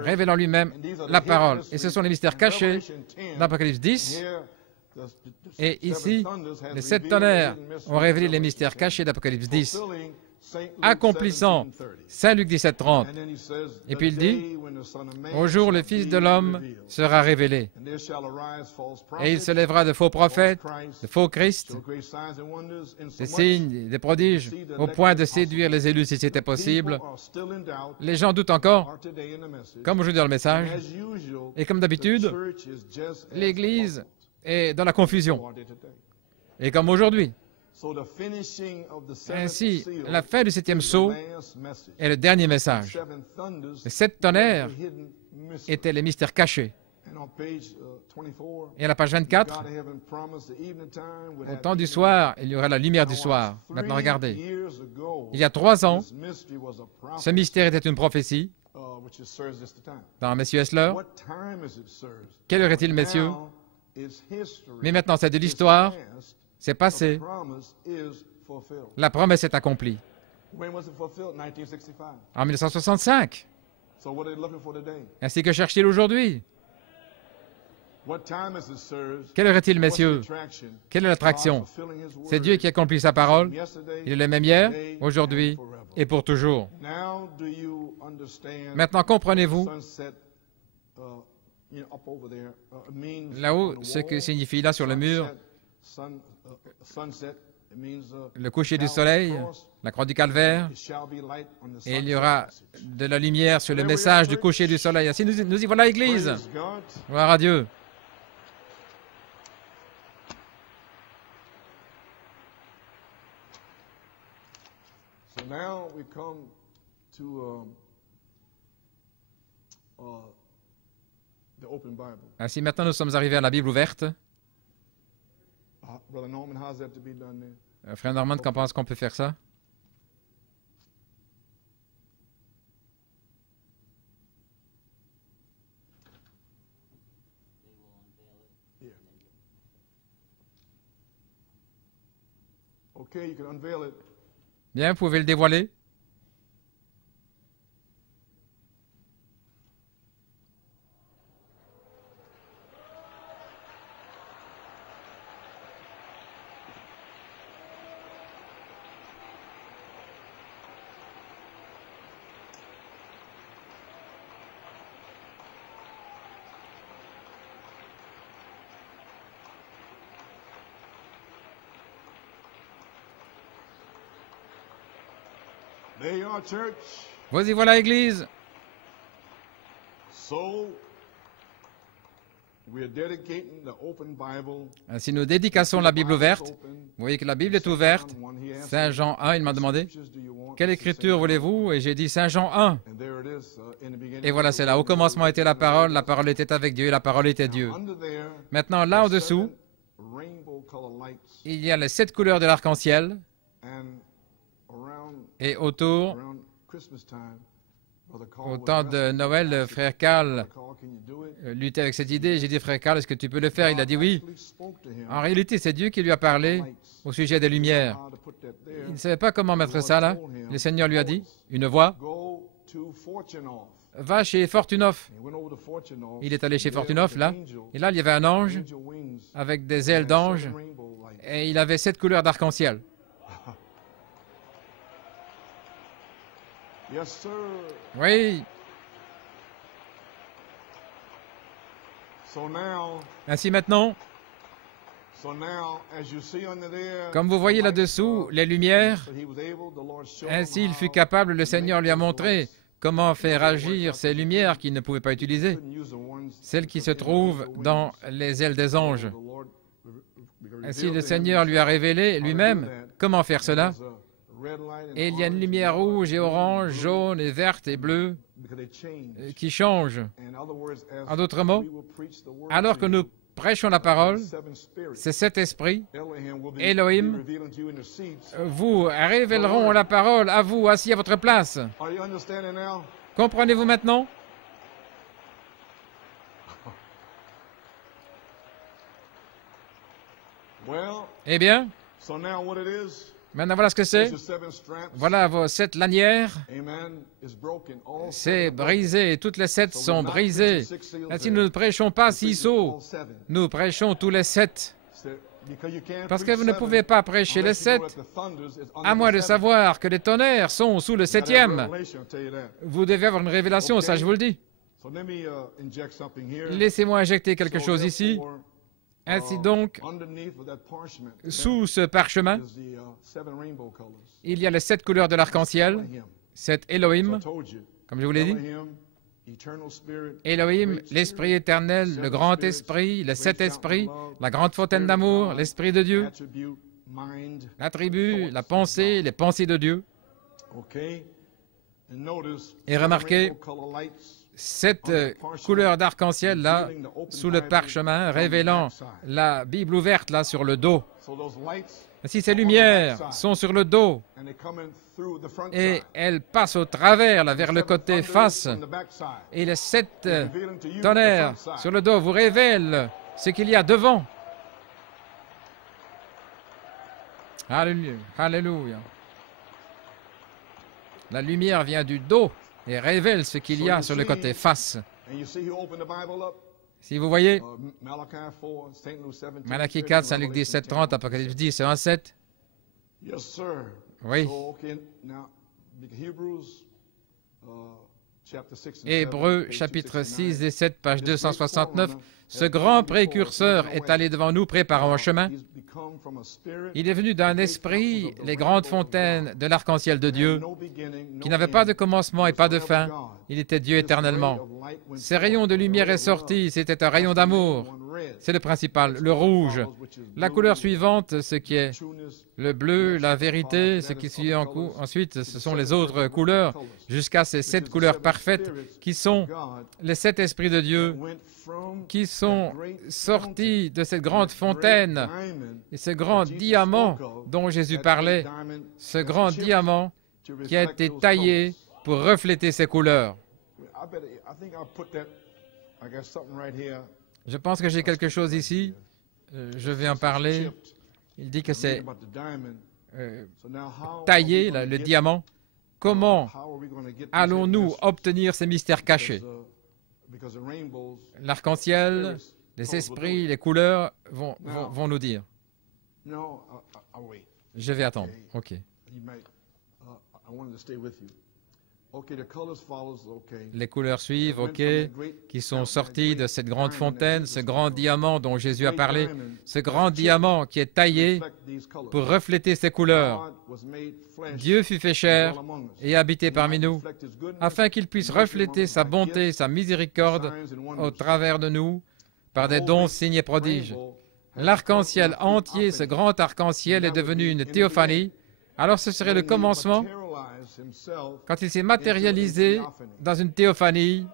révélant lui-même la parole. Et ce sont les mystères cachés d'Apocalypse 10. Et ici, les 7 tonnerres ont révélé les mystères cachés d'Apocalypse 10. Accomplissant Saint Luc 17, 30. Et puis il dit, au jour où le Fils de l'homme sera révélé, et il se lèvera de faux prophètes, de faux Christ, des signes, des prodiges, au point de séduire les élus si c'était possible. Les gens doutent encore, comme aujourd'hui dans le message, et comme d'habitude, l'Église est dans la confusion. Et comme aujourd'hui. Ainsi, la fin du septième sceau est le dernier message. Les 7 tonnerres étaient les mystères cachés. Et à la page 24, au temps du soir, il y aura la lumière du soir. Maintenant, regardez. Il y a 3 ans, ce mystère était une prophétie dans Messieurs Hessler. Quelle heure est-il, messieurs? Mais maintenant, c'est de l'histoire. C'est passé. La promesse est accomplie. En 1965. Ainsi que cherche-t-il aujourd'hui? Quelle heure est-il, messieurs? Quelle est l'attraction? C'est Dieu qui accomplit sa parole. Il est le même hier, aujourd'hui et pour toujours. Maintenant, comprenez-vous là-haut ce que signifie là sur le mur le coucher du soleil, la croix du calvaire, et il y aura de la lumière sur le message du coucher du soleil. Ainsi, nous y voilà, Église. Gloire à Dieu. Ainsi, maintenant, nous sommes arrivés à la Bible ouverte. Frère Norman, qu'en pense qu'on peut faire ça? Bien, vous pouvez le dévoiler. Vous y voilà, Église. Ainsi, nous dédicassons la Bible ouverte. Vous voyez que la Bible est ouverte. Saint Jean 1, il m'a demandé, quelle écriture voulez-vous? Et j'ai dit Saint Jean 1. Et voilà, c'est là. Au commencement était la parole était avec Dieu, et la parole était Dieu. Maintenant, là au-dessous, il y a les 7 couleurs de l'arc-en-ciel. Et autour, au temps de Noël, le frère Carl luttait avec cette idée. J'ai dit, frère Carl, est-ce que tu peux le faire? Il a dit oui. En réalité, c'est Dieu qui lui a parlé au sujet des lumières. Il ne savait pas comment mettre ça là. Le Seigneur lui a dit, une voix, va chez Fortunoff. Il est allé chez Fortunoff, là. Et là, il y avait un ange avec des ailes d'ange. Et il avait 7 couleurs d'arc-en-ciel. Oui. Ainsi maintenant, comme vous voyez là-dessous, les lumières, ainsi il fut capable, le Seigneur lui a montré comment faire agir ces lumières qu'il ne pouvait pas utiliser, celles qui se trouvent dans les ailes des anges. Ainsi le Seigneur lui a révélé lui-même comment faire cela. Et il y a une lumière rouge et orange, jaune et verte et bleue qui change. En d'autres mots, alors que nous prêchons la parole, ces 7 esprits, Elohim, vous révéleront la parole à vous, assis à votre place. Comprenez-vous maintenant? Eh bien, maintenant, voilà ce que c'est. Voilà vos 7 lanières. C'est brisé. Toutes les 7 sont brisées. Ainsi, nous ne prêchons pas 6 sceaux. Nous prêchons tous les 7. Parce que vous ne pouvez pas prêcher les 7, à moins de savoir que les tonnerres sont sous le 7e. Vous devez avoir une révélation, ça je vous le dis. Laissez-moi injecter quelque chose ici. Ainsi donc, sous ce parchemin, il y a les 7 couleurs de l'arc-en-ciel, c'est Elohim, comme je vous l'ai dit. Elohim, l'Esprit éternel, le grand Esprit, les 7 esprits, la grande fontaine d'amour, l'Esprit de Dieu, l'attribut, la pensée, les pensées de Dieu. Et remarquez cette couleur d'arc-en-ciel là, sous le parchemin, révélant la Bible ouverte là sur le dos. Ainsi, ces lumières sont sur le dos et elles passent au travers, là, vers le côté face. Et les 7 tonnerres sur le dos vous révèlent ce qu'il y a devant. Alléluia. Alléluia. La lumière vient du dos et révèle ce qu'il y a sur le côté face. Si vous voyez, Malachie 4, Saint Luc 17, 30, Apocalypse 10, 1, 7. Oui. Hébreux, chapitre 6 et 7, page 269. Ce grand précurseur est allé devant nous, préparant un chemin. Il est venu d'un esprit, les grandes fontaines de l'arc-en-ciel de Dieu, qui n'avait pas de commencement et pas de fin. Il était Dieu éternellement. Ces rayons de lumière est sorti, c'était un rayon d'amour. C'est le principal, le rouge. La couleur suivante, ce qui est le bleu, la vérité, ce qui suit ensuite, ce sont les autres couleurs, jusqu'à ces 7 couleurs parfaites qui sont les 7 esprits de Dieu, qui sont sortis de cette grande fontaine et ce grand diamant dont Jésus parlait, ce grand diamant qui a été taillé pour refléter ces couleurs. Je pense que j'ai quelque chose ici. Je vais en parler. Il dit que c'est taillé, le diamant. Comment allons-nous obtenir ces mystères cachés? L'arc-en-ciel, les esprits, les couleurs vont nous dire. Je vais attendre. OK. Les couleurs suivent, OK, qui sont sorties de cette grande fontaine, ce grand diamant dont Jésus a parlé, ce grand diamant qui est taillé pour refléter ces couleurs. Dieu fut fait chair et habité parmi nous, afin qu'il puisse refléter sa bonté, sa miséricorde au travers de nous, par des dons, signes et prodiges. L'arc-en-ciel entier, ce grand arc-en-ciel est devenu une théophanie. Alors ce serait le commencement, quand il s'est matérialisé dans une théophanie,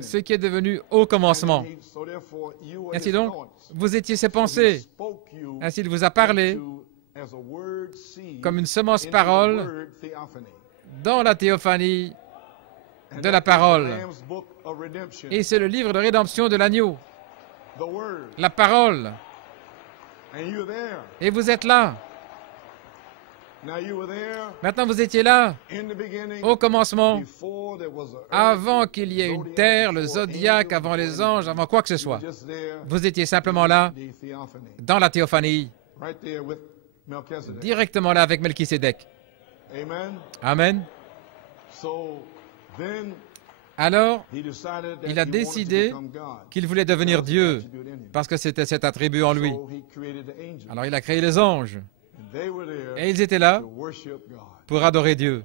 ce qui est devenu au commencement. Ainsi donc, vous étiez ses pensées. Ainsi, il vous a parlé comme une semence parole dans la théophanie de la parole. Et c'est le livre de rédemption de l'agneau. La parole. Et vous êtes là. Maintenant, vous étiez là, au commencement, avant qu'il y ait une terre, le zodiaque, avant les anges, avant quoi que ce soit. Vous étiez simplement là, dans la théophanie, directement là avec Melchisédek. Amen. Alors, il a décidé qu'il voulait devenir Dieu, parce que c'était cet attribut en lui. Alors, il a créé les anges. Et ils étaient là pour adorer Dieu.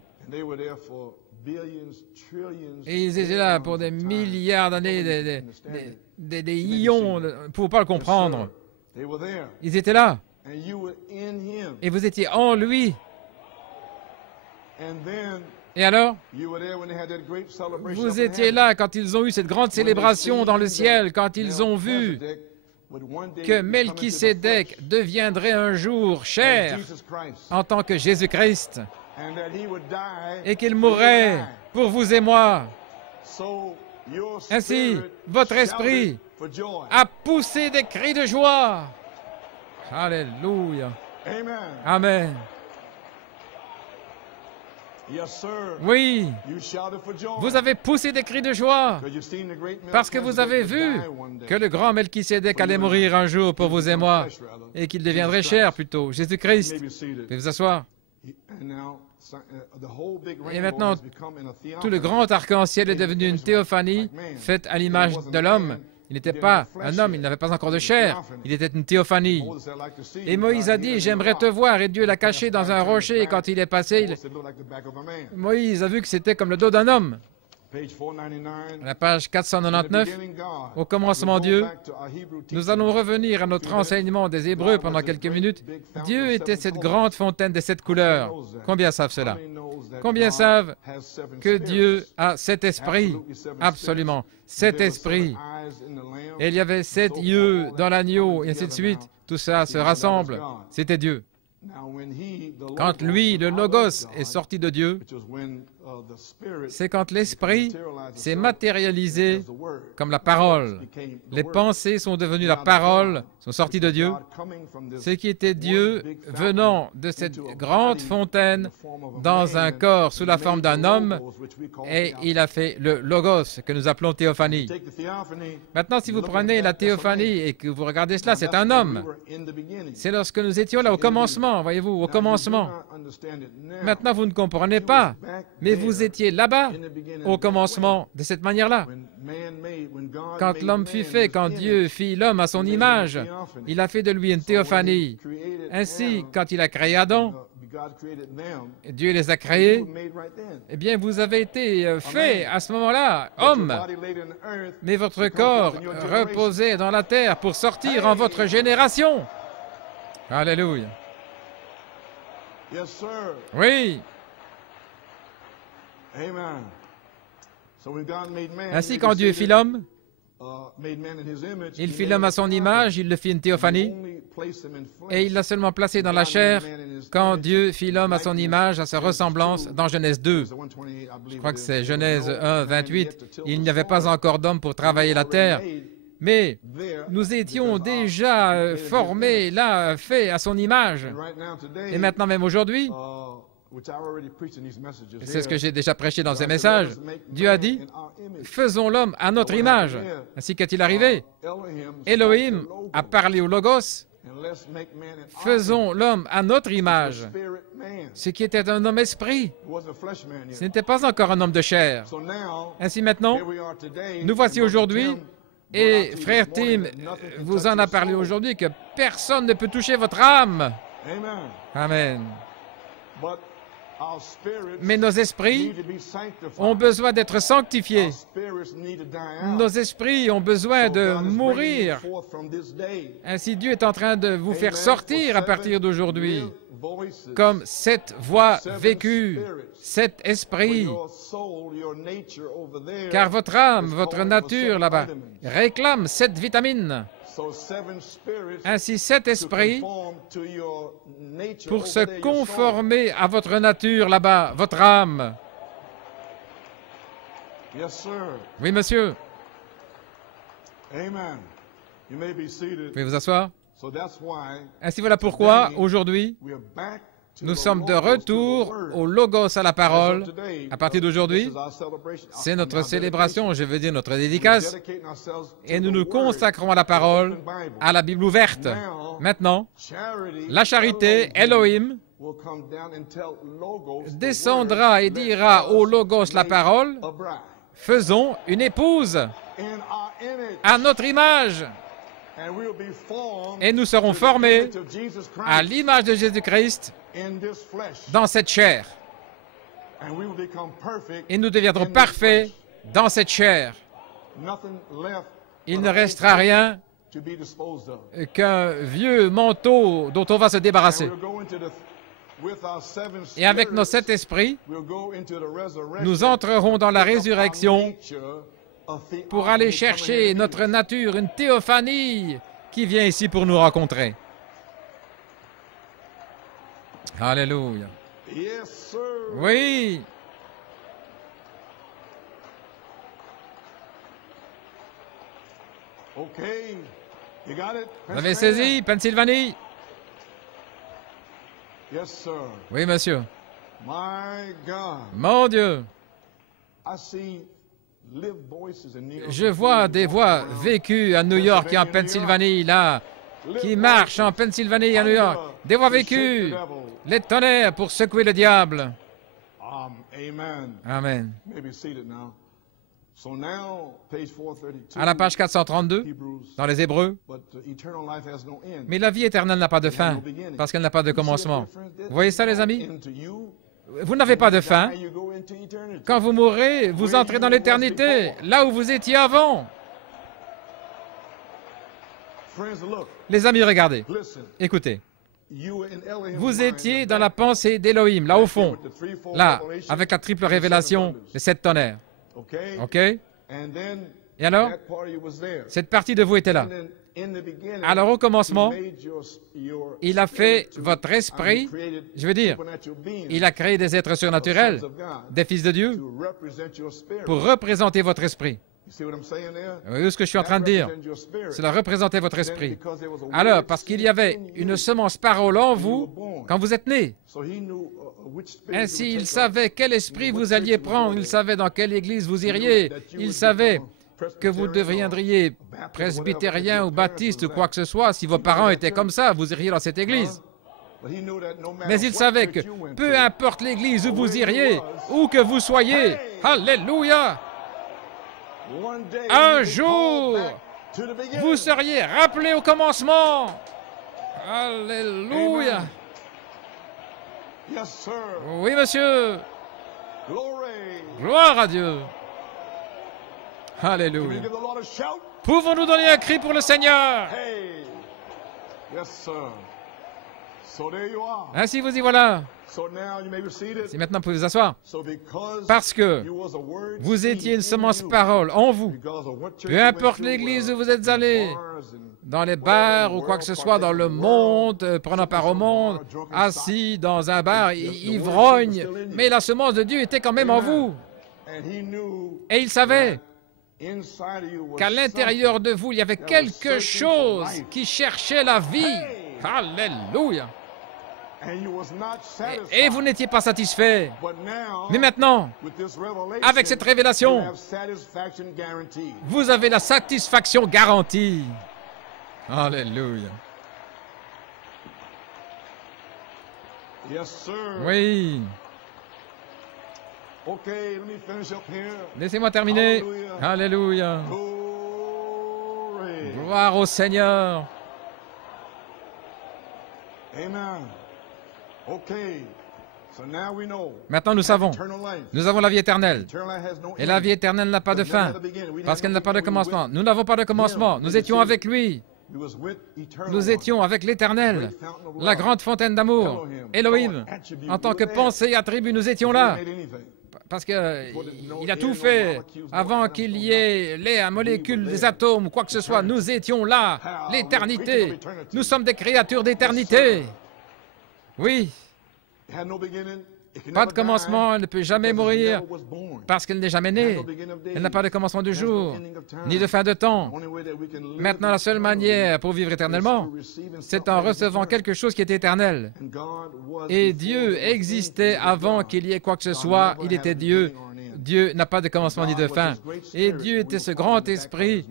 Et ils étaient là pour des milliards d'années, des ions, pour ne pas le comprendre. Ils étaient là. Et vous étiez en lui. Et alors, vous étiez là quand ils ont eu cette grande célébration dans le ciel, quand ils ont vu que Melchisédek deviendrait un jour chair en tant que Jésus-Christ et qu'il mourrait pour vous et moi. Ainsi, votre esprit a poussé des cris de joie. Alléluia. Amen. Oui, vous avez poussé des cris de joie parce que vous avez vu que le grand Melchisédek allait mourir un jour pour vous et moi et qu'il deviendrait chair plutôt, Jésus-Christ. Veuillez vous asseoir. Et maintenant, tout le grand arc-en-ciel est devenu une théophanie faite à l'image de l'homme. Il n'était pas un homme, il n'avait pas encore de chair, il était une théophanie. Et Moïse a dit, j'aimerais te voir, et Dieu l'a caché dans un rocher, et quand il est passé, Moïse a vu que c'était comme le dos d'un homme. Page 499. La page 499. Au commencement, Dieu. Nous allons revenir à notre enseignement des Hébreux pendant quelques minutes. Dieu était cette grande fontaine des 7 couleurs. Combien savent cela? Combien savent que Dieu a 7 esprits? Absolument, 7 esprits. Et il y avait 7 yeux dans l'agneau, et ainsi de suite. Tout ça se rassemble. C'était Dieu. Quand lui, le Logos, est sorti de Dieu, c'est quand l'Esprit s'est matérialisé comme la parole. Les pensées sont devenues la parole, sont sorties de Dieu. Ce qui était Dieu venant de cette grande fontaine dans un corps sous la forme d'un homme, et il a fait le Logos que nous appelons théophanie. Maintenant, si vous prenez la théophanie et que vous regardez cela, c'est un homme. C'est lorsque nous étions là au commencement, voyez-vous, au commencement. Maintenant, vous ne comprenez pas, mais vous étiez là-bas au commencement de cette manière-là. Quand l'homme fut fait, quand Dieu fit l'homme à son image, il a fait de lui une théophanie. Ainsi, quand il a créé Adam, Dieu les a créés, eh bien, vous avez été faits à ce moment-là, homme. Mais votre corps reposait dans la terre pour sortir en votre génération. Alléluia. Oui. Ainsi, quand Dieu fit l'homme, il fit l'homme à son image, il le fit une théophanie, et il l'a seulement placé dans la chair quand Dieu fit l'homme à son image, à sa ressemblance, dans Genèse 2. Je crois que c'est Genèse 1, 28. Il n'y avait pas encore d'homme pour travailler la terre, mais nous étions déjà formés, là, faits à son image. Et maintenant, même aujourd'hui, c'est ce que j'ai déjà prêché dans ces messages. Dieu a dit, faisons l'homme à notre image. Ainsi qu'est-il arrivé? Elohim a parlé au Logos. Faisons l'homme à notre image. Ce qui était un homme esprit. Ce n'était pas encore un homme de chair. Ainsi maintenant, nous voici aujourd'hui. Et frère Tim vous en a parlé aujourd'hui que personne ne peut toucher votre âme. Amen. Mais nos esprits ont besoin d'être sanctifiés. Nos esprits ont besoin de mourir. Ainsi, Dieu est en train de vous faire sortir à partir d'aujourd'hui, comme cette voix vécue, cet esprit. Car votre âme, votre nature là-bas, réclame cette vitamine. Ainsi, cet esprit, pour se conformer à votre nature là-bas, votre âme. Oui, monsieur. Vous pouvez vous asseoir. Ainsi, voilà pourquoi, aujourd'hui, nous sommes de retour au Logos à la parole. À partir d'aujourd'hui, c'est notre célébration, je veux dire notre dédicace, et nous nous consacrons à la parole, à la Bible ouverte. Maintenant, la charité, Elohim, descendra et dira au Logos la parole, faisons une épouse à notre image. Et nous serons formés à l'image de Jésus-Christ dans cette chair. Et nous deviendrons parfaits dans cette chair. Il ne restera rien qu'un vieux manteau dont on va se débarrasser. Et avec nos 7 esprits, nous entrerons dans la résurrection pour aller chercher notre nature, une théophanie qui vient ici pour nous rencontrer. Alléluia. Oui. Vous avez saisi, Pennsylvanie? Oui, monsieur. Mon Dieu. Je vois des voix vécues à New York et en Pennsylvanie, là, qui marchent en Pennsylvanie et à New York. Des voix vécues, les tonnerres pour secouer le diable. Amen. À la page 432, dans les Hébreux, mais la vie éternelle n'a pas de fin, parce qu'elle n'a pas de commencement. Vous voyez ça, les amis? vous n'avez pas de fin. Quand vous mourrez, vous entrez dans l'éternité, là où vous étiez avant. Les amis, regardez, écoutez. Vous étiez dans la pensée d'Élohim, là au fond, là, avec la triple révélation des 7 tonnerres. OK? Et alors, cette partie de vous était là. Alors au commencement, il a fait votre esprit, je veux dire, il a créé des êtres surnaturels, des fils de Dieu, pour représenter votre esprit. Vous voyez ce que je suis en train de dire? Cela représentait votre esprit. Alors, parce qu'il y avait une semence parole en vous quand vous êtes né. Ainsi, il savait quel esprit vous alliez prendre, il savait dans quelle église vous iriez, il savait que vous deviendriez presbytérien ou baptiste ou quoi que ce soit. Si vos parents étaient comme ça, vous iriez dans cette église. Mais il savait que peu importe l'église où vous iriez, où que vous soyez, alléluia, un jour, vous seriez rappelé au commencement. Alléluia. Oui, monsieur. Gloire à Dieu. Alléluia. Pouvons-nous donner un cri pour le Seigneur? Ainsi, vous y voilà. Si maintenant, vous pouvez vous asseoir. Parce que vous étiez une semence parole en vous. Peu importe l'église où vous êtes allé, dans les bars ou quoi que ce soit, dans le monde, prenant part au monde, assis dans un bar, ivrogne, mais la semence de Dieu était quand même en vous. Et il savait qu'à l'intérieur de vous, il y avait quelque chose qui cherchait la vie. Alléluia. Et vous n'étiez pas satisfait. Mais maintenant, avec cette révélation, vous avez la satisfaction garantie. Alléluia. Oui. Laissez-moi terminer. Alléluia. Gloire au Seigneur. Maintenant, nous savons. Nous avons la vie éternelle. Et la vie éternelle n'a pas de fin, parce qu'elle n'a pas de commencement. Nous n'avons pas de commencement. Nous étions avec lui. Nous étions avec l'Éternel, la grande fontaine d'amour, Elohim. En tant que pensée et attribut, nous étions là. Parce qu'il a tout fait avant qu'il y ait les molécules, les atomes, quoi que ce soit. Nous étions là, l'éternité. Nous sommes des créatures d'éternité. Oui. Pas de commencement, elle ne peut jamais mourir parce qu'elle n'est jamais née. Elle n'a pas de commencement de jour, ni de fin de temps. Maintenant, la seule manière pour vivre éternellement, c'est en recevant quelque chose qui est éternel. Et Dieu existait avant qu'il y ait quoi que ce soit. Il était Dieu. Dieu n'a pas de commencement ni de fin. Et Dieu était ce grand esprit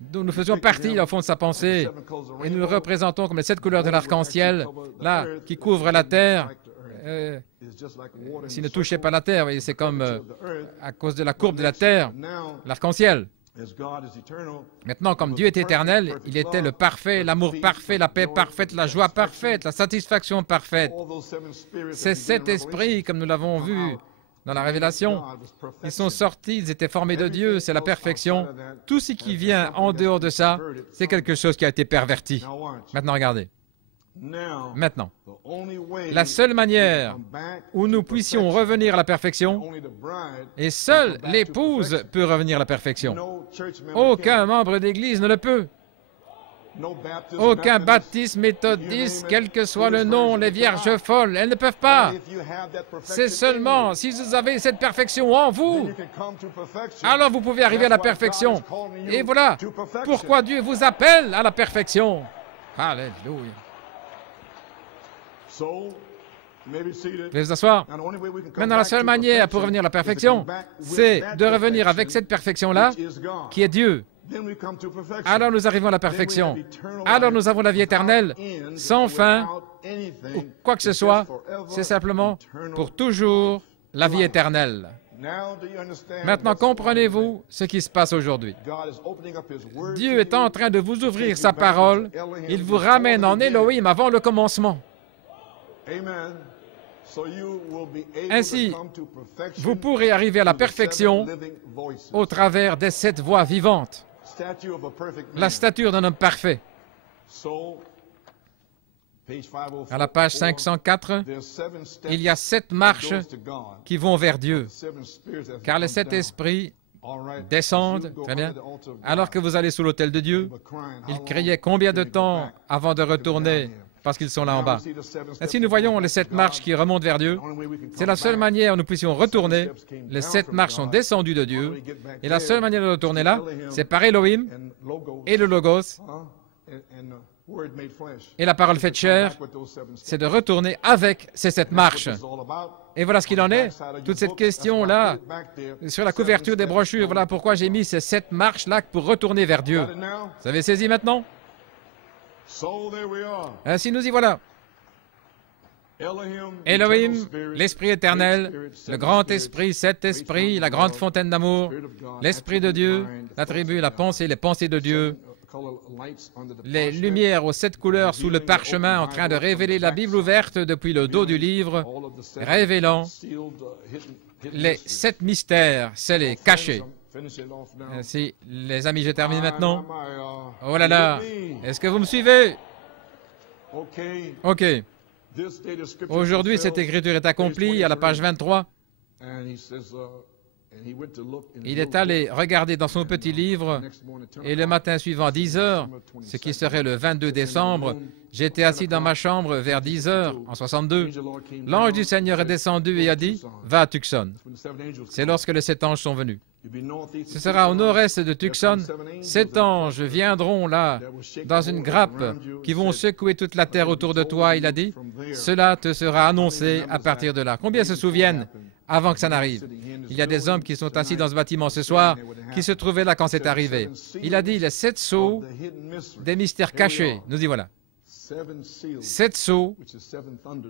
dont nous faisions partie au fond de sa pensée. Et nous le représentons comme les 7 couleurs de l'arc-en-ciel, là, qui couvrent la terre. S'il ne touchait pas la terre, c'est comme à cause de la courbe de la terre, l'arc-en-ciel. Maintenant, comme Dieu est éternel, il était le parfait, l'amour parfait, la paix parfaite, la joie parfaite, la satisfaction parfaite. Ces 7 esprits, comme nous l'avons vu dans la Révélation, ils sont sortis, ils étaient formés de Dieu, c'est la perfection. Tout ce qui vient en dehors de ça, c'est quelque chose qui a été perverti. Maintenant, regardez. Maintenant, la seule manière où nous puissions revenir à la perfection, et seule l'épouse peut revenir à la perfection. Aucun membre d'Église ne le peut. Aucun baptiste, méthodiste, quel que soit le nom, les vierges folles, elles ne peuvent pas. C'est seulement si vous avez cette perfection en vous, alors vous pouvez arriver à la perfection. Et voilà pourquoi Dieu vous appelle à la perfection. Alléluia. Vous pouvez vous asseoir. Maintenant, la seule manière pour revenir à la perfection, c'est de revenir avec cette perfection-là, qui est Dieu. Alors nous arrivons à la perfection. Alors nous avons la vie éternelle, sans fin, ou quoi que ce soit. C'est simplement pour toujours la vie éternelle. Maintenant, comprenez-vous ce qui se passe aujourd'hui? Dieu est en train de vous ouvrir sa parole. Il vous ramène en Elohim avant le commencement. Ainsi, vous pourrez arriver à la perfection au travers des 7 voies vivantes, la stature d'un homme parfait. À la page 504, il y a 7 marches qui vont vers Dieu, car les 7 esprits descendent, très bien, alors que vous allez sous l'autel de Dieu. Ils criaient combien de temps avant de retourner, parce qu'ils sont là en bas. Et si nous voyons les 7 marches qui remontent vers Dieu, c'est la seule manière où nous puissions retourner. Les 7 marches sont descendues de Dieu, et la seule manière de retourner là, c'est par Elohim et le Logos, et la parole faite chair, c'est de retourner avec ces 7 marches. Et voilà ce qu'il en est. Toute cette question-là, sur la couverture des brochures, voilà pourquoi j'ai mis ces 7 marches-là pour retourner vers Dieu. Vous avez saisi maintenant? Ainsi nous y voilà. Elohim, l'Esprit éternel, le grand esprit, 7 esprits, la grande fontaine d'amour, l'Esprit de Dieu, l'attribut, la pensée, les pensées de Dieu, les lumières aux 7 couleurs sous le parchemin en train de révéler la Bible ouverte depuis le dos du livre, révélant les 7 mystères scellés, cachés. Ainsi, les amis, je termine maintenant. Oh là là, est-ce que vous me suivez? OK. Aujourd'hui, cette écriture est accomplie à la page 23. Il est allé regarder dans son petit livre et le matin suivant, 10 heures, ce qui serait le 22 décembre, j'étais assis dans ma chambre vers 10 heures, en 62. L'ange du Seigneur est descendu et a dit, « Va à Tucson. » C'est lorsque les 7 anges sont venus. Ce sera au nord-est de Tucson. 7 anges viendront là, dans une grappe, qui vont secouer toute la terre autour de toi, il a dit. Cela te sera annoncé à partir de là. Combien se souviennent avant que ça n'arrive? Il y a des hommes qui sont assis dans ce bâtiment ce soir, qui se trouvaient là quand c'est arrivé. Il a dit les 7 sceaux des mystères cachés. Nous y voilà. 7 sceaux,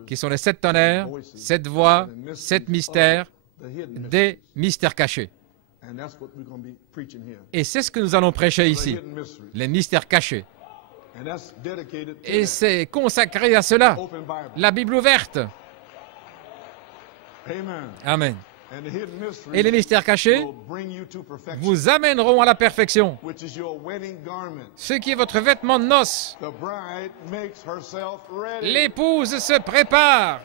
qui sont les 7 tonnerres, 7 voix, 7 mystères, des mystères cachés. Et c'est ce que nous allons prêcher ici, les mystères cachés. Et c'est consacré à cela, la Bible ouverte. Amen. Et les mystères cachés vous amèneront à la perfection, ce qui est votre vêtement de noces. L'épouse se prépare.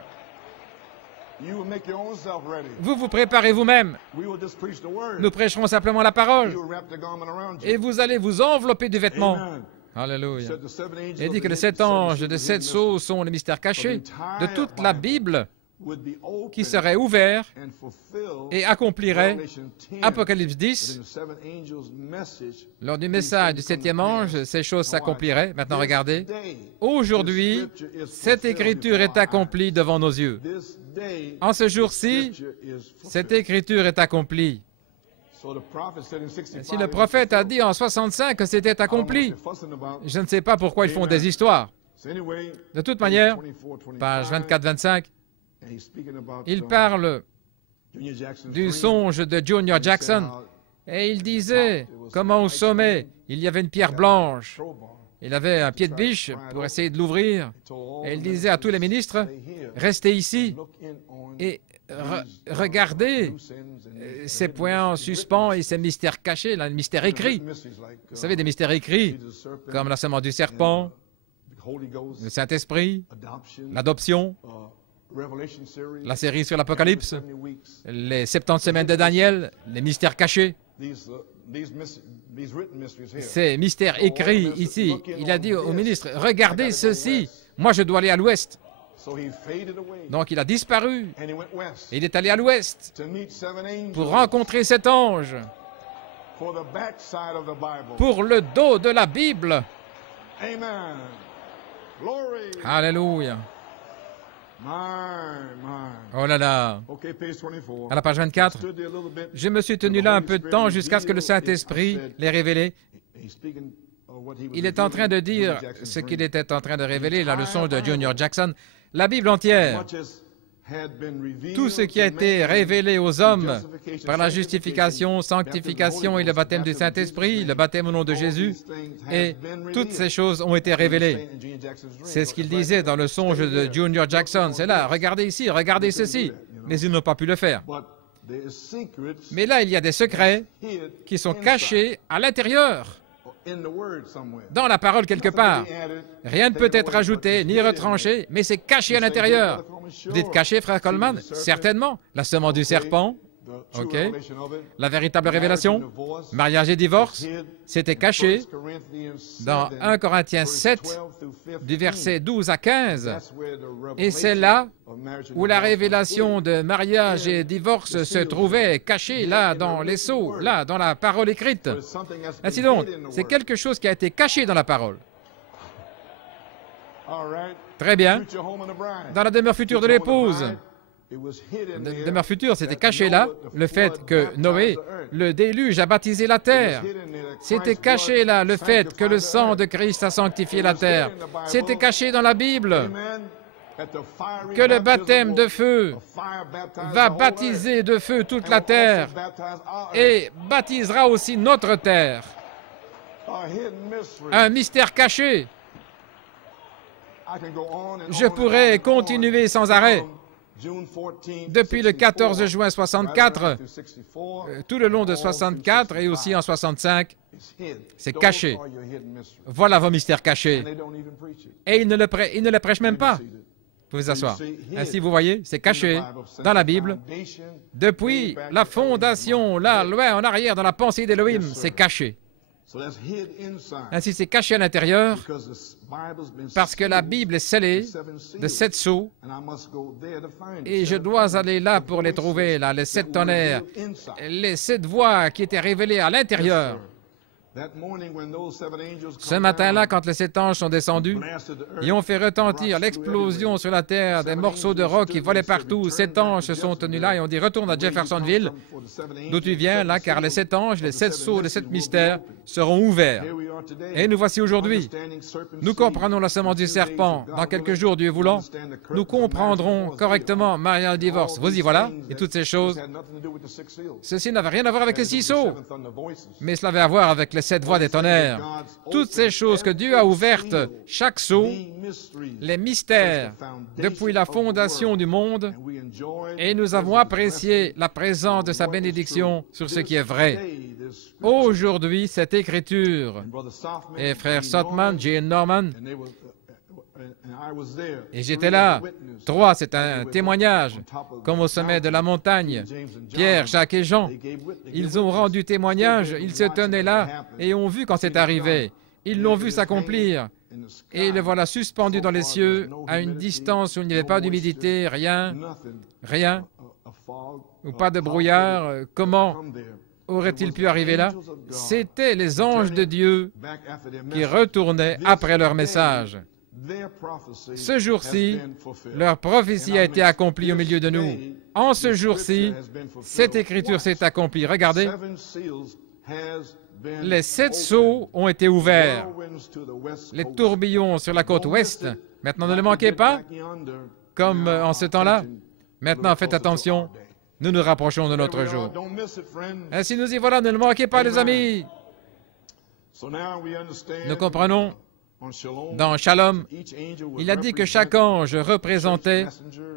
Vous vous préparez vous-même. Nous prêcherons simplement la parole. Et vous allez vous envelopper du vêtement. Alléluia. Il dit que les 7 anges de 7 sceaux sont les mystères cachés de toute la Bible qui seraient ouverts et accompliraient Apocalypse 10. Lors du message du 7e ange, ces choses s'accompliraient. Maintenant, regardez. Aujourd'hui, cette écriture est accomplie devant nos yeux. En ce jour-ci, cette écriture est accomplie. Si le prophète a dit en 65 que c'était accompli, je ne sais pas pourquoi ils font des histoires. De toute manière, page 24-25, il parle du songe de Junior Jackson et il disait comment au sommet il y avait une pierre blanche. Il avait un pied de biche pour essayer de l'ouvrir et il disait à tous les ministres, restez ici et regardez ces points en suspens et ces mystères cachés, là, les mystères écrits. Vous savez, des mystères écrits comme la semence du serpent, le Saint-Esprit, l'adoption, la série sur l'Apocalypse, les 70 semaines de Daniel, les mystères cachés. Ces mystères écrits ici, il a dit au ministre, regardez ceci, moi je dois aller à l'ouest. Donc il a disparu, et il est allé à l'ouest pour rencontrer cet ange, pour le dos de la Bible. Alléluia. Oh là là. À la page 24, je me suis tenu là un peu de temps jusqu'à ce que le Saint-Esprit l'ait révélé. Il est en train de dire ce qu'il était en train de révéler, la leçon de Junior Jackson. La Bible entière tout ce qui a été révélé aux hommes par la justification, sanctification et le baptême du Saint-Esprit, le baptême au nom de Jésus, et toutes ces choses ont été révélées. C'est ce qu'il disait dans le songe de Junior Jackson. C'est là, regardez ici, regardez ceci. Mais ils n'ont pas pu le faire. Mais là, il y a des secrets qui sont cachés à l'intérieur, dans la parole quelque part. Rien ne peut être ajouté ni retranché, mais c'est caché à l'intérieur. Vous dites caché, frère Coleman? Certainement. La semence du serpent, ok. La véritable révélation, mariage et divorce, c'était caché dans 1 Corinthiens 7, du verset 12 à 15. Et c'est là où la révélation de mariage et divorce se trouvait cachée, là, dans les sceaux, là, dans la parole écrite. Ainsi donc, c'est quelque chose qui a été caché dans la parole. Très bien. Dans la demeure future de l'épouse, la demeure future, c'était caché là, le fait que Noé, le déluge, a baptisé la terre. C'était caché là, le fait que le sang de Christ a sanctifié la terre. C'était caché dans la Bible que le baptême de feu va baptiser de feu toute la terre et baptisera aussi notre terre. Un mystère caché. Je pourrais continuer sans arrêt. Depuis le 14 juin 64, tout le long de 64 et aussi en 65, c'est caché. Voilà vos mystères cachés. Et ils ne le prêchent même pas. Vous pouvez vous asseoir. Ainsi, vous voyez, c'est caché dans la Bible. Depuis la fondation, là, loin en arrière, dans la pensée d'Élohim, c'est caché. Ainsi, c'est caché à l'intérieur parce que la Bible est scellée de 7 sceaux et je dois aller là pour les trouver, là, les 7 tonnerres, les 7 voix qui étaient révélées à l'intérieur. Ce matin-là, quand les 7 anges sont descendus, ils ont fait retentir l'explosion sur la terre, des morceaux de roc qui volaient partout. 7 anges se sont tenus là et ont dit « Retourne à Jeffersonville, d'où tu viens, là, car les 7 anges, les 7 sceaux, les 7 mystères seront ouverts. » Et nous voici aujourd'hui. Nous comprenons la semence du serpent. Dans quelques jours, Dieu voulant, nous comprendrons correctement mariage et divorce. Vous y voilà, et toutes ces choses. Ceci n'avait rien à voir avec les 6 sceaux, mais cela avait à voir avec les 7 voix des tonnerres. Toutes ces choses que Dieu a ouvertes, chaque sceau, les mystères, depuis la fondation du monde, et nous avons apprécié la présence de sa bénédiction sur ce qui est vrai. Aujourd'hui, cette écriture, et frère Sotman, J. Norman, et j'étais là. 3, c'est un témoignage, comme au sommet de la montagne. Pierre, Jacques et Jean, ils ont rendu témoignage, ils se tenaient là et ont vu quand c'est arrivé. Ils l'ont vu s'accomplir. Et le voilà suspendu dans les cieux, à une distance où il n'y avait pas d'humidité, rien, ou pas de brouillard. Comment aurait-il pu arriver là? C'étaient les anges de Dieu qui retournaient après leur message. Ce jour-ci, leur prophétie a été accomplie au milieu de nous. En ce jour-ci, cette écriture s'est accomplie. Regardez, les 7 sceaux ont été ouverts. Les tourbillons sur la côte ouest. Maintenant, ne le manquez pas, comme en ce temps-là. Maintenant, faites attention, nous nous rapprochons de notre jour. Ainsi, nous y voilà, ne le manquez pas, les amis. Nous comprenons. Dans Shalom, il a dit que chaque ange représentait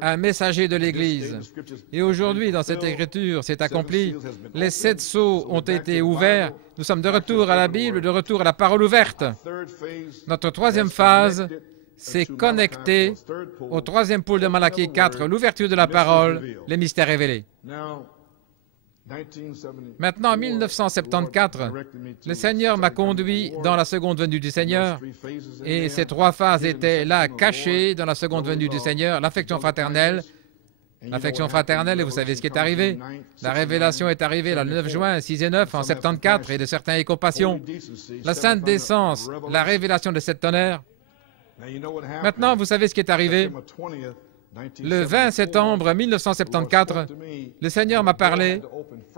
un messager de l'Église. Et aujourd'hui, dans cette écriture, c'est accompli. Les 7 sceaux ont été ouverts. Nous sommes de retour à la Bible, de retour à la parole ouverte. Notre 3e phase, c'est connecté au 3e pôle de Malachie 4, l'ouverture de la parole, les mystères révélés. Maintenant, en 1974, le Seigneur m'a conduit dans la seconde venue du Seigneur et ces 3 phases étaient là, cachées dans la seconde venue du Seigneur, l'affection fraternelle. L'affection fraternelle, et vous savez ce qui est arrivé. La révélation est arrivée le 9 juin, 6 et 9, en 74, et de certains éco-passions. La sainte décence, la révélation de 7 tonnerres. Maintenant, vous savez ce qui est arrivé. Le 20 septembre 1974, le Seigneur m'a parlé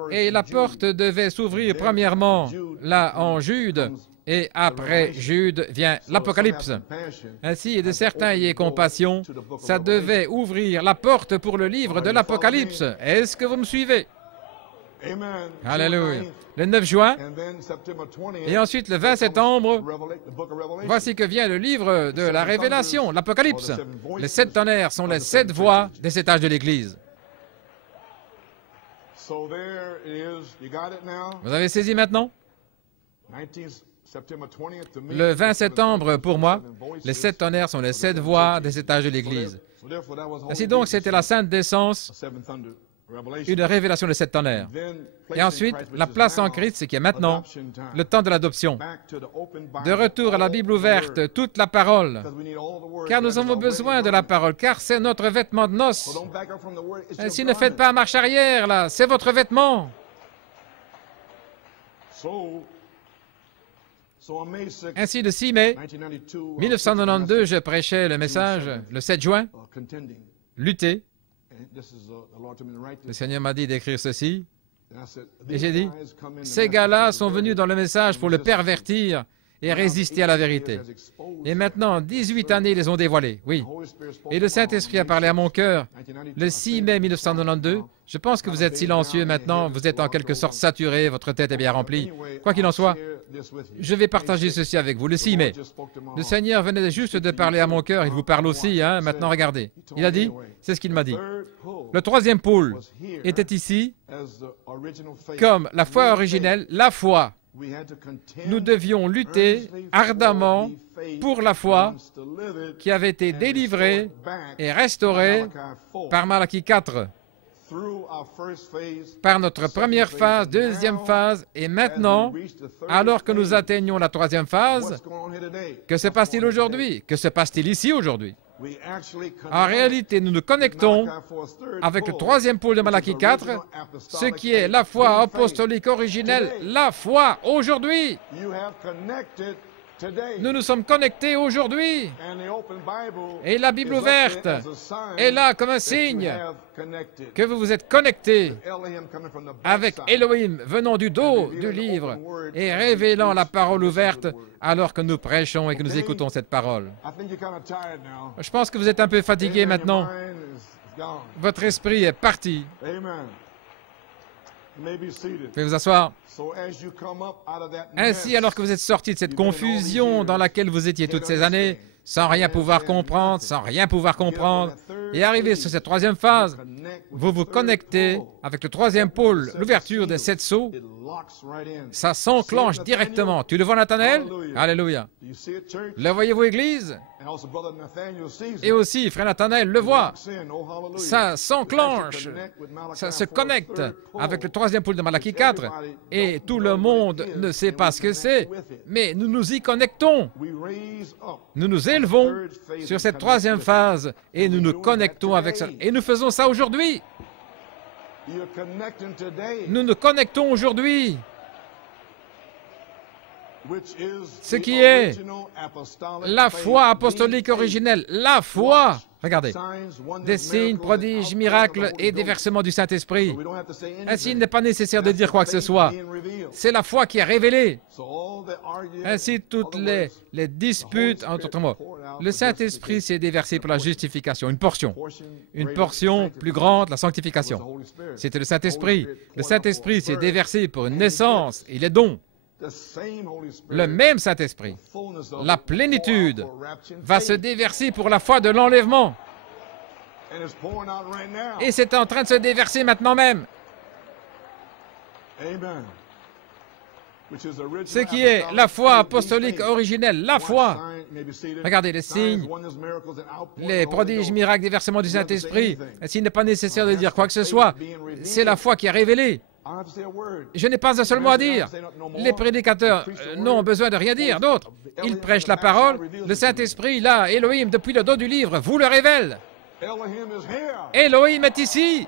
et la porte devait s'ouvrir premièrement là en Jude Et après Jude vient l'Apocalypse. Ainsi, de certains ayez compassion, ça devait ouvrir la porte pour le livre de l'Apocalypse. Est-ce que vous me suivez? Alléluia. Le 9 juin, et ensuite le 20 septembre, voici que vient le livre de la Révélation, l'Apocalypse. Les 7 tonnerres sont les 7 voix des 7 âges de l'Église. Vous avez saisi maintenant? Le 20 septembre, pour moi, les 7 tonnerres sont les 7 voix des 7 âges de l'Église. Ainsi donc, c'était la sainte décence, une révélation de 7 tonnerres. Et ensuite, la place en Christ, c'est qui est maintenant le temps de l'adoption. De retour à la Bible ouverte, toute la parole. Car nous avons besoin de la parole, car c'est notre vêtement de noces. Ainsi, ne faites pas marche arrière, là, c'est votre vêtement. Ainsi, le 6 mai 1992, je prêchais le message, le 7 juin, lutter. Le Seigneur m'a dit d'écrire ceci, et j'ai dit, ces gars-là sont venus dans le message pour le pervertir et résister à la vérité. Et maintenant, 18 années, ils les ont dévoilés, oui. Et le Saint-Esprit a parlé à mon cœur le 6 mai 1992. Je pense que vous êtes silencieux maintenant, vous êtes en quelque sorte saturé, votre tête est bien remplie. Quoi qu'il en soit, je vais partager ceci avec vous. Le 6 mai, le Seigneur venait juste de parler à mon cœur, il vous parle aussi, hein, maintenant regardez. Il a dit, c'est ce qu'il m'a dit. Le troisième pôle était ici comme la foi originelle, la foi. Nous devions lutter ardemment pour la foi qui avait été délivrée et restaurée par Malachie 4, par notre première phase, deuxième phase, et maintenant, alors que nous atteignons la troisième phase, que se passe-t-il aujourd'hui? Que se passe-t-il ici aujourd'hui? En réalité, nous nous connectons avec le troisième pôle de Malachie 4, ce qui est la foi apostolique originelle, la foi aujourd'hui. Nous nous sommes connectés aujourd'hui. Et la Bible ouverte est là comme un signe que vous vous êtes connectés avec Elohim venant du dos du livre et révélant la parole ouverte alors que nous prêchons et que nous écoutons cette parole. Je pense que vous êtes un peu fatigué maintenant. Votre esprit est parti. Veuillez vous asseoir. Ainsi, alors que vous êtes sortis de cette confusion dans laquelle vous étiez toutes ces années, sans rien pouvoir comprendre, et arrivé sur cette troisième phase, vous vous connectez avec le troisième pôle, l'ouverture des 7 sceaux, ça s'enclenche directement. Tu le vois, Nathanaël? Alléluia. Le voyez-vous, Église? Et aussi, frère Nathanaël le voit. Ça s'enclenche, ça se connecte avec le troisième pôle de Malachie 4, et tout le monde ne sait pas ce que c'est, mais nous nous y connectons. Nous nous élevons sur cette troisième phase, et nous nous connectons avec ça. Et nous faisons ça aujourd'hui. Nous nous connectons aujourd'hui. Ce qui est la foi apostolique originelle, la foi. Regardez, des signes, prodiges, miracles et des versements du Saint-Esprit. Ainsi, il n'est pas nécessaire de dire quoi que ce soit. C'est la foi qui est révélée. Ainsi, toutes les disputes, en d'autres mots, le Saint-Esprit s'est déversé pour la justification, une portion plus grande, la sanctification. C'était le Saint-Esprit. Le Saint-Esprit s'est déversé pour une naissance et les dons. Le même Saint-Esprit, la plénitude, va se déverser pour la foi de l'enlèvement. Et c'est en train de se déverser maintenant même. Ce qui est la foi apostolique originelle, la foi. Regardez les signes, les prodiges, miracles, des versements du Saint-Esprit. S'il n'est pas nécessaire de dire quoi que ce soit, c'est la foi qui est révélée. Je n'ai pas un seul mot à dire. Les prédicateurs n'ont besoin de rien dire d'autre. Ils prêchent la parole. Le Saint-Esprit, là, Elohim, depuis le dos du livre, vous le révèle. Elohim est ici.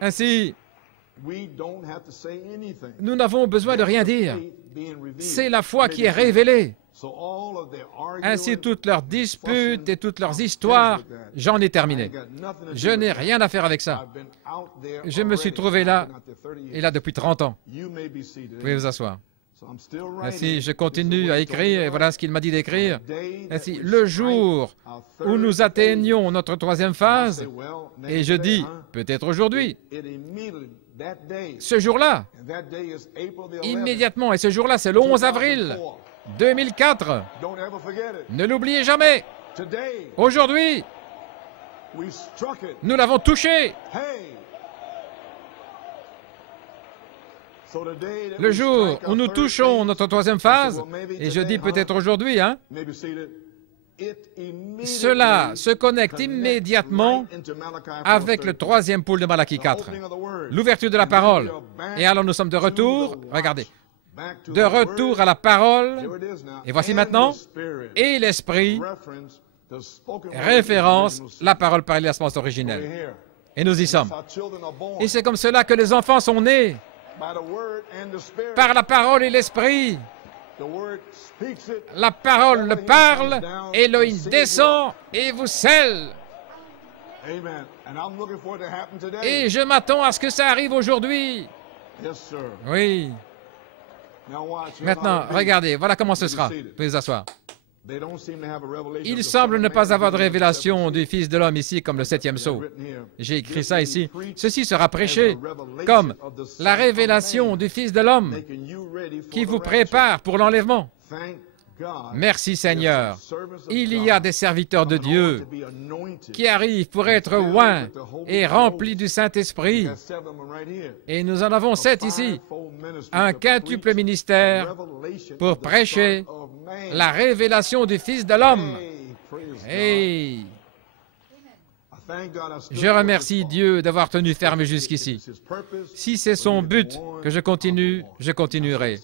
Ainsi, Nous n'avons besoin de rien dire. C'est la foi qui est révélée. Ainsi, toutes leurs disputes et toutes leurs histoires, j'en ai terminé. Je n'ai rien à faire avec ça. Je me suis trouvé là, et là depuis 30 ans. Vous pouvez vous asseoir. Ainsi, je continue à écrire, et voilà ce qu'il m'a dit d'écrire. Ainsi, le jour où nous atteignons notre troisième phase, et je dis, peut-être aujourd'hui, ce jour-là, immédiatement, et ce jour-là, c'est le 11 avril 2004. Ne l'oubliez jamais. Aujourd'hui, nous l'avons touché. Le jour où nous touchons notre troisième phase, et je dis peut-être aujourd'hui, hein, cela se connecte immédiatement avec le troisième pôle de Malachie 4, l'ouverture de la parole. Et alors nous sommes de retour, regardez, de retour à la parole, et voici maintenant, et l'esprit, référence, la parole parlée à la semence originelle. Et nous y sommes. Et c'est comme cela que les enfants sont nés, par la parole et l'esprit. La parole le parle, Elohim descend et vous scelle. Et je m'attends à ce que ça arrive aujourd'hui. Oui. Maintenant, regardez, voilà comment ce sera. Vous pouvez vous asseoir. Il semble ne pas avoir de révélation du Fils de l'homme ici comme le 7e sceau. J'ai écrit ça ici. Ceci sera prêché comme la révélation du Fils de l'homme qui vous prépare pour l'enlèvement. Merci Seigneur. Il y a des serviteurs de Dieu qui arrivent pour être oints et remplis du Saint-Esprit. Et nous en avons 7 ici. Un quintuple ministère pour prêcher la révélation du Fils de l'homme. Hey! Je remercie Dieu d'avoir tenu ferme jusqu'ici. Si c'est son but que je continue, je continuerai.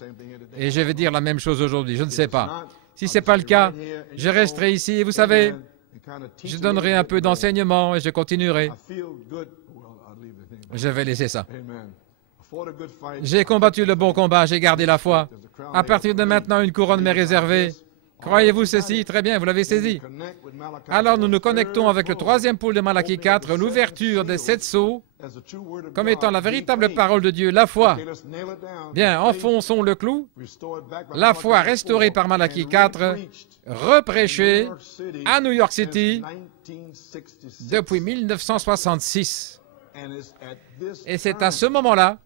Et je vais dire la même chose aujourd'hui, je ne sais pas. Si ce n'est pas le cas, je resterai ici et vous savez, je donnerai un peu d'enseignement et je continuerai. Je vais laisser ça. J'ai combattu le bon combat, j'ai gardé la foi. À partir de maintenant, une couronne m'est réservée. Croyez-vous ceci? Très bien, vous l'avez saisi. Alors nous nous connectons avec le troisième pôle de Malachie 4, l'ouverture des 7 sceaux, comme étant la véritable parole de Dieu, la foi. Bien, enfonçons le clou. La foi restaurée par Malachie 4, reprêchée à New York City depuis 1966. Et c'est à ce moment-là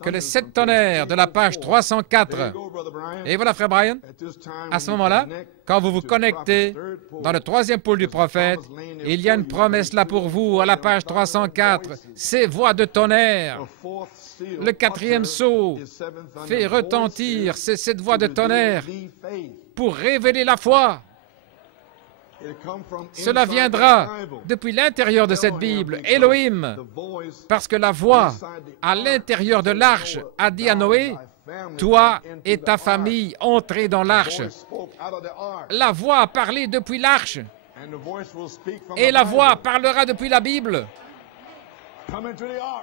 que les 7 tonnerres de la page 304, et voilà frère Brian, à ce moment-là, quand vous vous connectez dans le troisième pôle du prophète, il y a une promesse là pour vous à la page 304, ces voix de tonnerre. Le 4e sceau fait retentir ces 7 voix de tonnerre pour révéler la foi. Cela viendra depuis l'intérieur de cette Bible, Elohim, parce que la voix à l'intérieur de l'arche a dit à Noé, toi et ta famille entrez dans l'arche. La voix a parlé depuis l'arche, et la voix parlera depuis la Bible.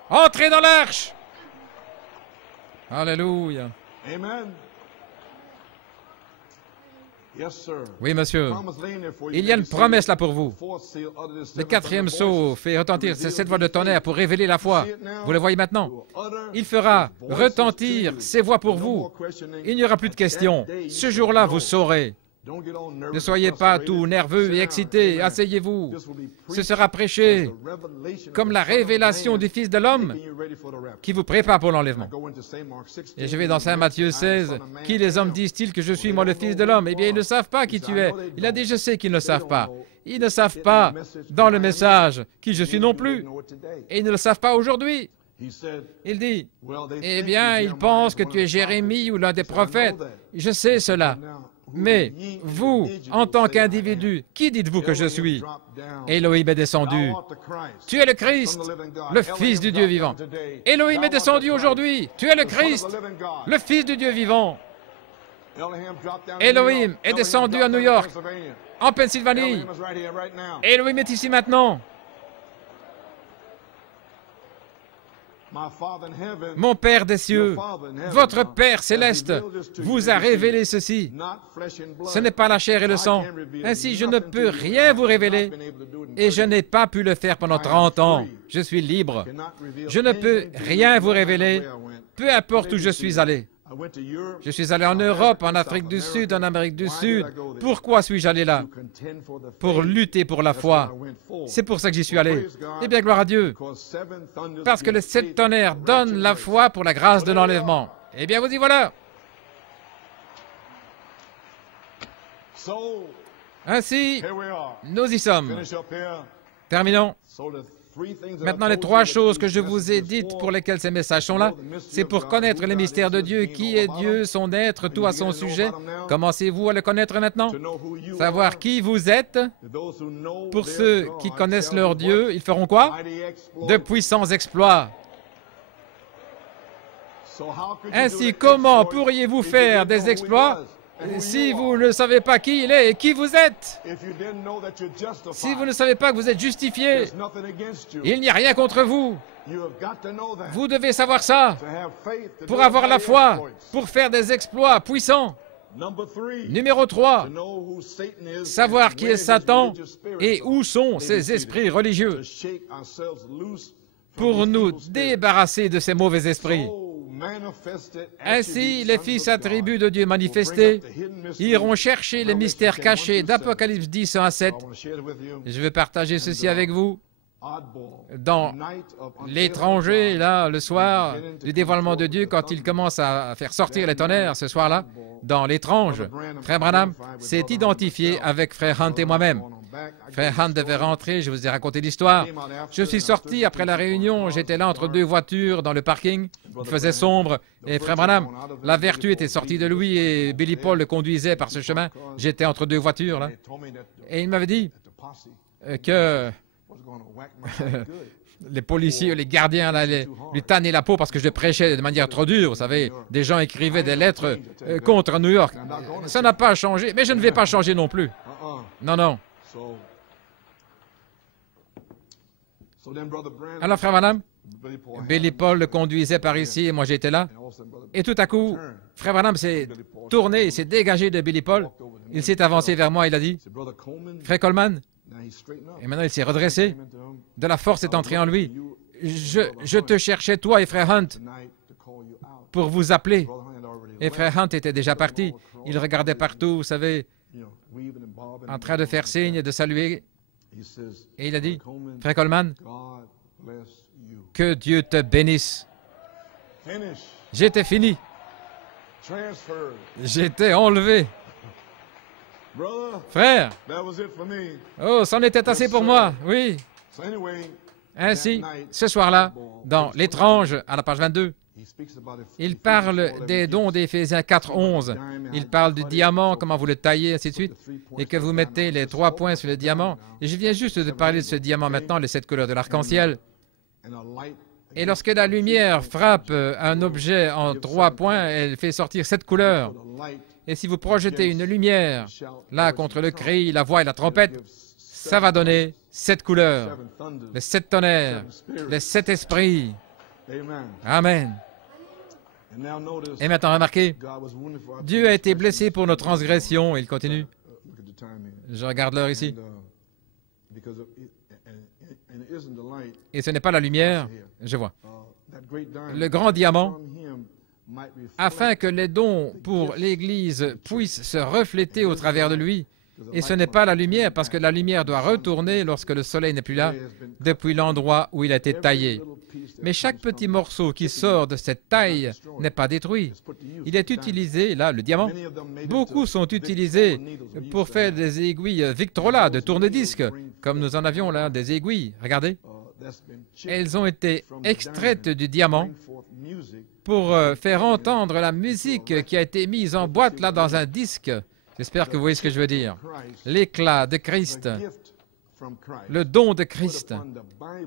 Entrez dans l'arche. Alléluia. Oui, monsieur. Il y a une promesse là pour vous. Le 4e sceau fait retentir ces 7 voix de tonnerre pour révéler la foi. Vous le voyez maintenant. Il fera retentir ces voix pour vous. Il n'y aura plus de questions. Ce jour-là, vous saurez. Ne soyez pas tout nerveux et excité. Asseyez-vous. Ce sera prêché comme la révélation du Fils de l'homme qui vous prépare pour l'enlèvement. Et je vais dans Saint Matthieu 16. Qui les hommes disent-ils que je suis, moi, le Fils de l'homme? Eh bien, ils ne savent pas qui tu es. Il a dit, je sais qu'ils ne savent pas. Ils ne savent pas dans le message qui je suis non plus. Et ils ne le savent pas aujourd'hui. Il dit, eh bien, ils pensent que tu es Jérémie ou l'un des prophètes. Je sais cela. Mais vous, en tant qu'individu, qui dites-vous que je suis? Elohim est descendu. Tu es le Christ, le Fils du Dieu vivant. Elohim est descendu aujourd'hui. Tu es le Christ, le Fils du Dieu vivant. Elohim est descendu à New York, en Pennsylvanie. Elohim est ici maintenant. Mon Père des cieux, votre Père céleste vous a révélé ceci. Ce n'est pas la chair et le sang. Ainsi, je ne peux rien vous révéler et je n'ai pas pu le faire pendant 30 ans. Je suis libre. Je ne peux rien vous révéler, peu importe où je suis allé. Je suis allé en Europe, en Afrique du Sud, en Amérique du Sud. Pourquoi suis-je allé là? Pour lutter pour la foi. C'est pour ça que j'y suis allé. Eh bien, gloire à Dieu. Parce que les 7 tonnerres donnent la foi pour la grâce de l'enlèvement. Eh bien, vous y voilà. Ainsi, nous y sommes. Terminons. Maintenant, les 3 choses que je vous ai dites pour lesquelles ces messages sont là, c'est pour connaître les mystères de Dieu. Qui est Dieu, son être, tout à son sujet. Commencez-vous à le connaître maintenant? Savoir qui vous êtes. Pour ceux qui connaissent leur Dieu, ils feront quoi? De puissants exploits. Ainsi, comment pourriez-vous faire des exploits si vous ne savez pas qui il est et qui vous êtes? Si vous ne savez pas que vous êtes justifié, il n'y a rien contre vous. Vous devez savoir ça pour avoir la foi, pour faire des exploits puissants. Numéro 3, savoir qui est Satan et où sont ces esprits religieux pour nous débarrasser de ces mauvais esprits. Ainsi, les fils attributs de Dieu manifestés iront chercher les mystères cachés d'Apocalypse 10, 1 à 7. Je vais partager ceci avec vous. Dans l'étranger, là, le soir du dévoilement de Dieu, quand il commence à faire sortir les tonnerres, ce soir-là, dans l'étrange, Frère Branham s'est identifié avec Frère Hunt et moi-même. Frère Hunt devait rentrer, je vous ai raconté l'histoire. Je suis sorti après la réunion, j'étais là entre 2 voitures dans le parking, il faisait sombre, et Frère Branham, la vertu était sortie de lui et Billy Paul le conduisait par ce chemin. J'étais entre 2 voitures, là. Et il m'avait dit que les policiers, les gardiens, là, lui tannaient la peau parce que je prêchais de manière trop dure. Vous savez, des gens écrivaient des lettres contre New York. Ça n'a pas changé, mais je ne vais pas changer non plus. Non, non. Alors, Frère Branham, Billy Paul le conduisait par ici et moi j'étais là. Et tout à coup, Frère Branham s'est tourné, il s'est dégagé de Billy Paul. Il s'est avancé vers moi, il a dit, « Frère Coleman », et maintenant il s'est redressé. De la force est entrée en lui. « Je te cherchais, toi et Frère Hunt, pour vous appeler. » Et Frère Hunt était déjà parti. Il regardait partout, vous savez, en train de faire signe, de saluer. Et il a dit, « Frère Coleman, que Dieu te bénisse. » J'étais fini. J'étais enlevé. Frère, oh, c'en était assez pour moi, oui. Ainsi, ce soir-là, dans l'étrange, à la page 22, il parle des dons d'Éphésiens 4, 11. Il parle du diamant, comment vous le taillez, ainsi de suite, et que vous mettez les 3 points sur le diamant. Et je viens juste de parler de ce diamant maintenant, les 7 couleurs de l'arc-en-ciel. Et lorsque la lumière frappe un objet en 3 points, elle fait sortir 7 couleurs. Et si vous projetez une lumière, là, contre le cri, la voix et la trompette, ça va donner 7 couleurs, les 7 tonnerres, les 7 esprits. Amen. Et maintenant, remarquez, Dieu a été blessé pour nos transgressions. Il continue. Je regarde l'heure ici. Et ce n'est pas la lumière, je vois. Le grand diamant, afin que les dons pour l'Église puissent se refléter au travers de lui. Et ce n'est pas la lumière, parce que la lumière doit retourner lorsque le soleil n'est plus là, depuis l'endroit où il a été taillé. Mais chaque petit morceau qui sort de cette taille n'est pas détruit. Il est utilisé, là, le diamant. Beaucoup sont utilisés pour faire des aiguilles Victrola de tourne-disque, comme nous en avions là, des aiguilles. Regardez. Elles ont été extraites du diamant pour faire entendre la musique qui a été mise en boîte là dans un disque. J'espère que vous voyez ce que je veux dire. L'éclat de Christ, le don de Christ,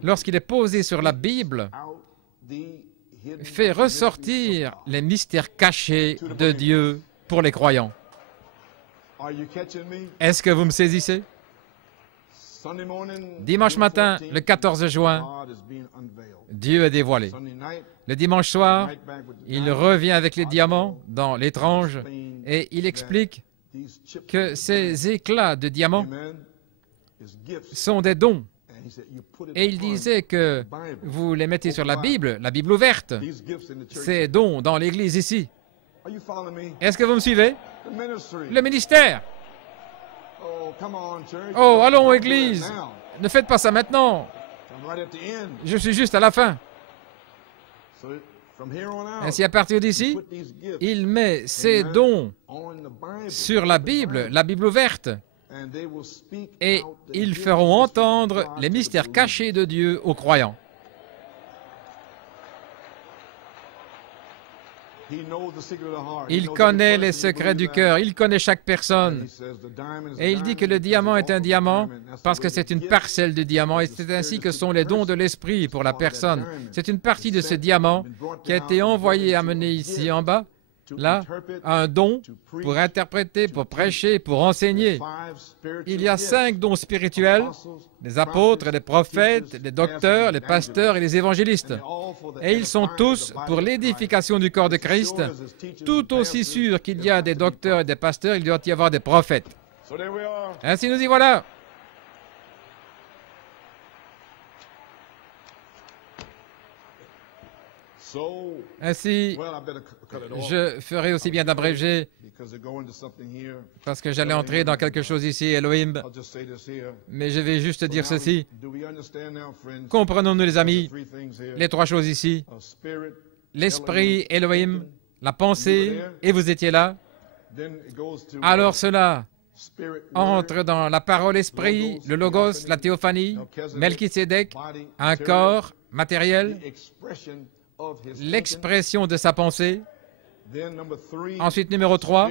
lorsqu'il est posé sur la Bible, fait ressortir les mystères cachés de Dieu pour les croyants. Est-ce que vous me saisissez? Dimanche matin, le 14 juin, Dieu est dévoilé. Le dimanche soir, il revient avec les diamants dans l'étrange et il explique que ces éclats de diamants sont des dons. Et il disait que vous les mettez sur la Bible ouverte, ces dons dans l'Église ici. Est-ce que vous me suivez? Le ministère. Oh, allons, Église. Ne faites pas ça maintenant. Je suis juste à la fin. Ainsi, à partir d'ici, il met ses dons sur la Bible ouverte, et ils feront entendre les mystères cachés de Dieu aux croyants. Il connaît les secrets du cœur, il connaît chaque personne. Et il dit que le diamant est un diamant parce que c'est une parcelle du diamant et c'est ainsi que sont les dons de l'esprit pour la personne. C'est une partie de ce diamant qui a été envoyé, amené ici en bas, là, un don pour interpréter, pour prêcher, pour enseigner. Il y a 5 dons spirituels, les apôtres, les prophètes, les docteurs, les pasteurs et les évangélistes. Et ils sont tous pour l'édification du corps de Christ. Tout aussi sûr qu'il y a des docteurs et des pasteurs, il doit y avoir des prophètes. Ainsi nous y voilà. Ainsi, je ferai aussi bien d'abréger parce que j'allais entrer dans quelque chose ici, Elohim, mais je vais juste dire ceci. Comprenons-nous, les amis, les 3 choses ici. L'esprit, Elohim, la pensée, et vous étiez là. Alors cela entre dans la parole esprit, le logos, la théophanie, Melchisédek, un corps matériel, l'expression de sa pensée. Ensuite, numéro 3,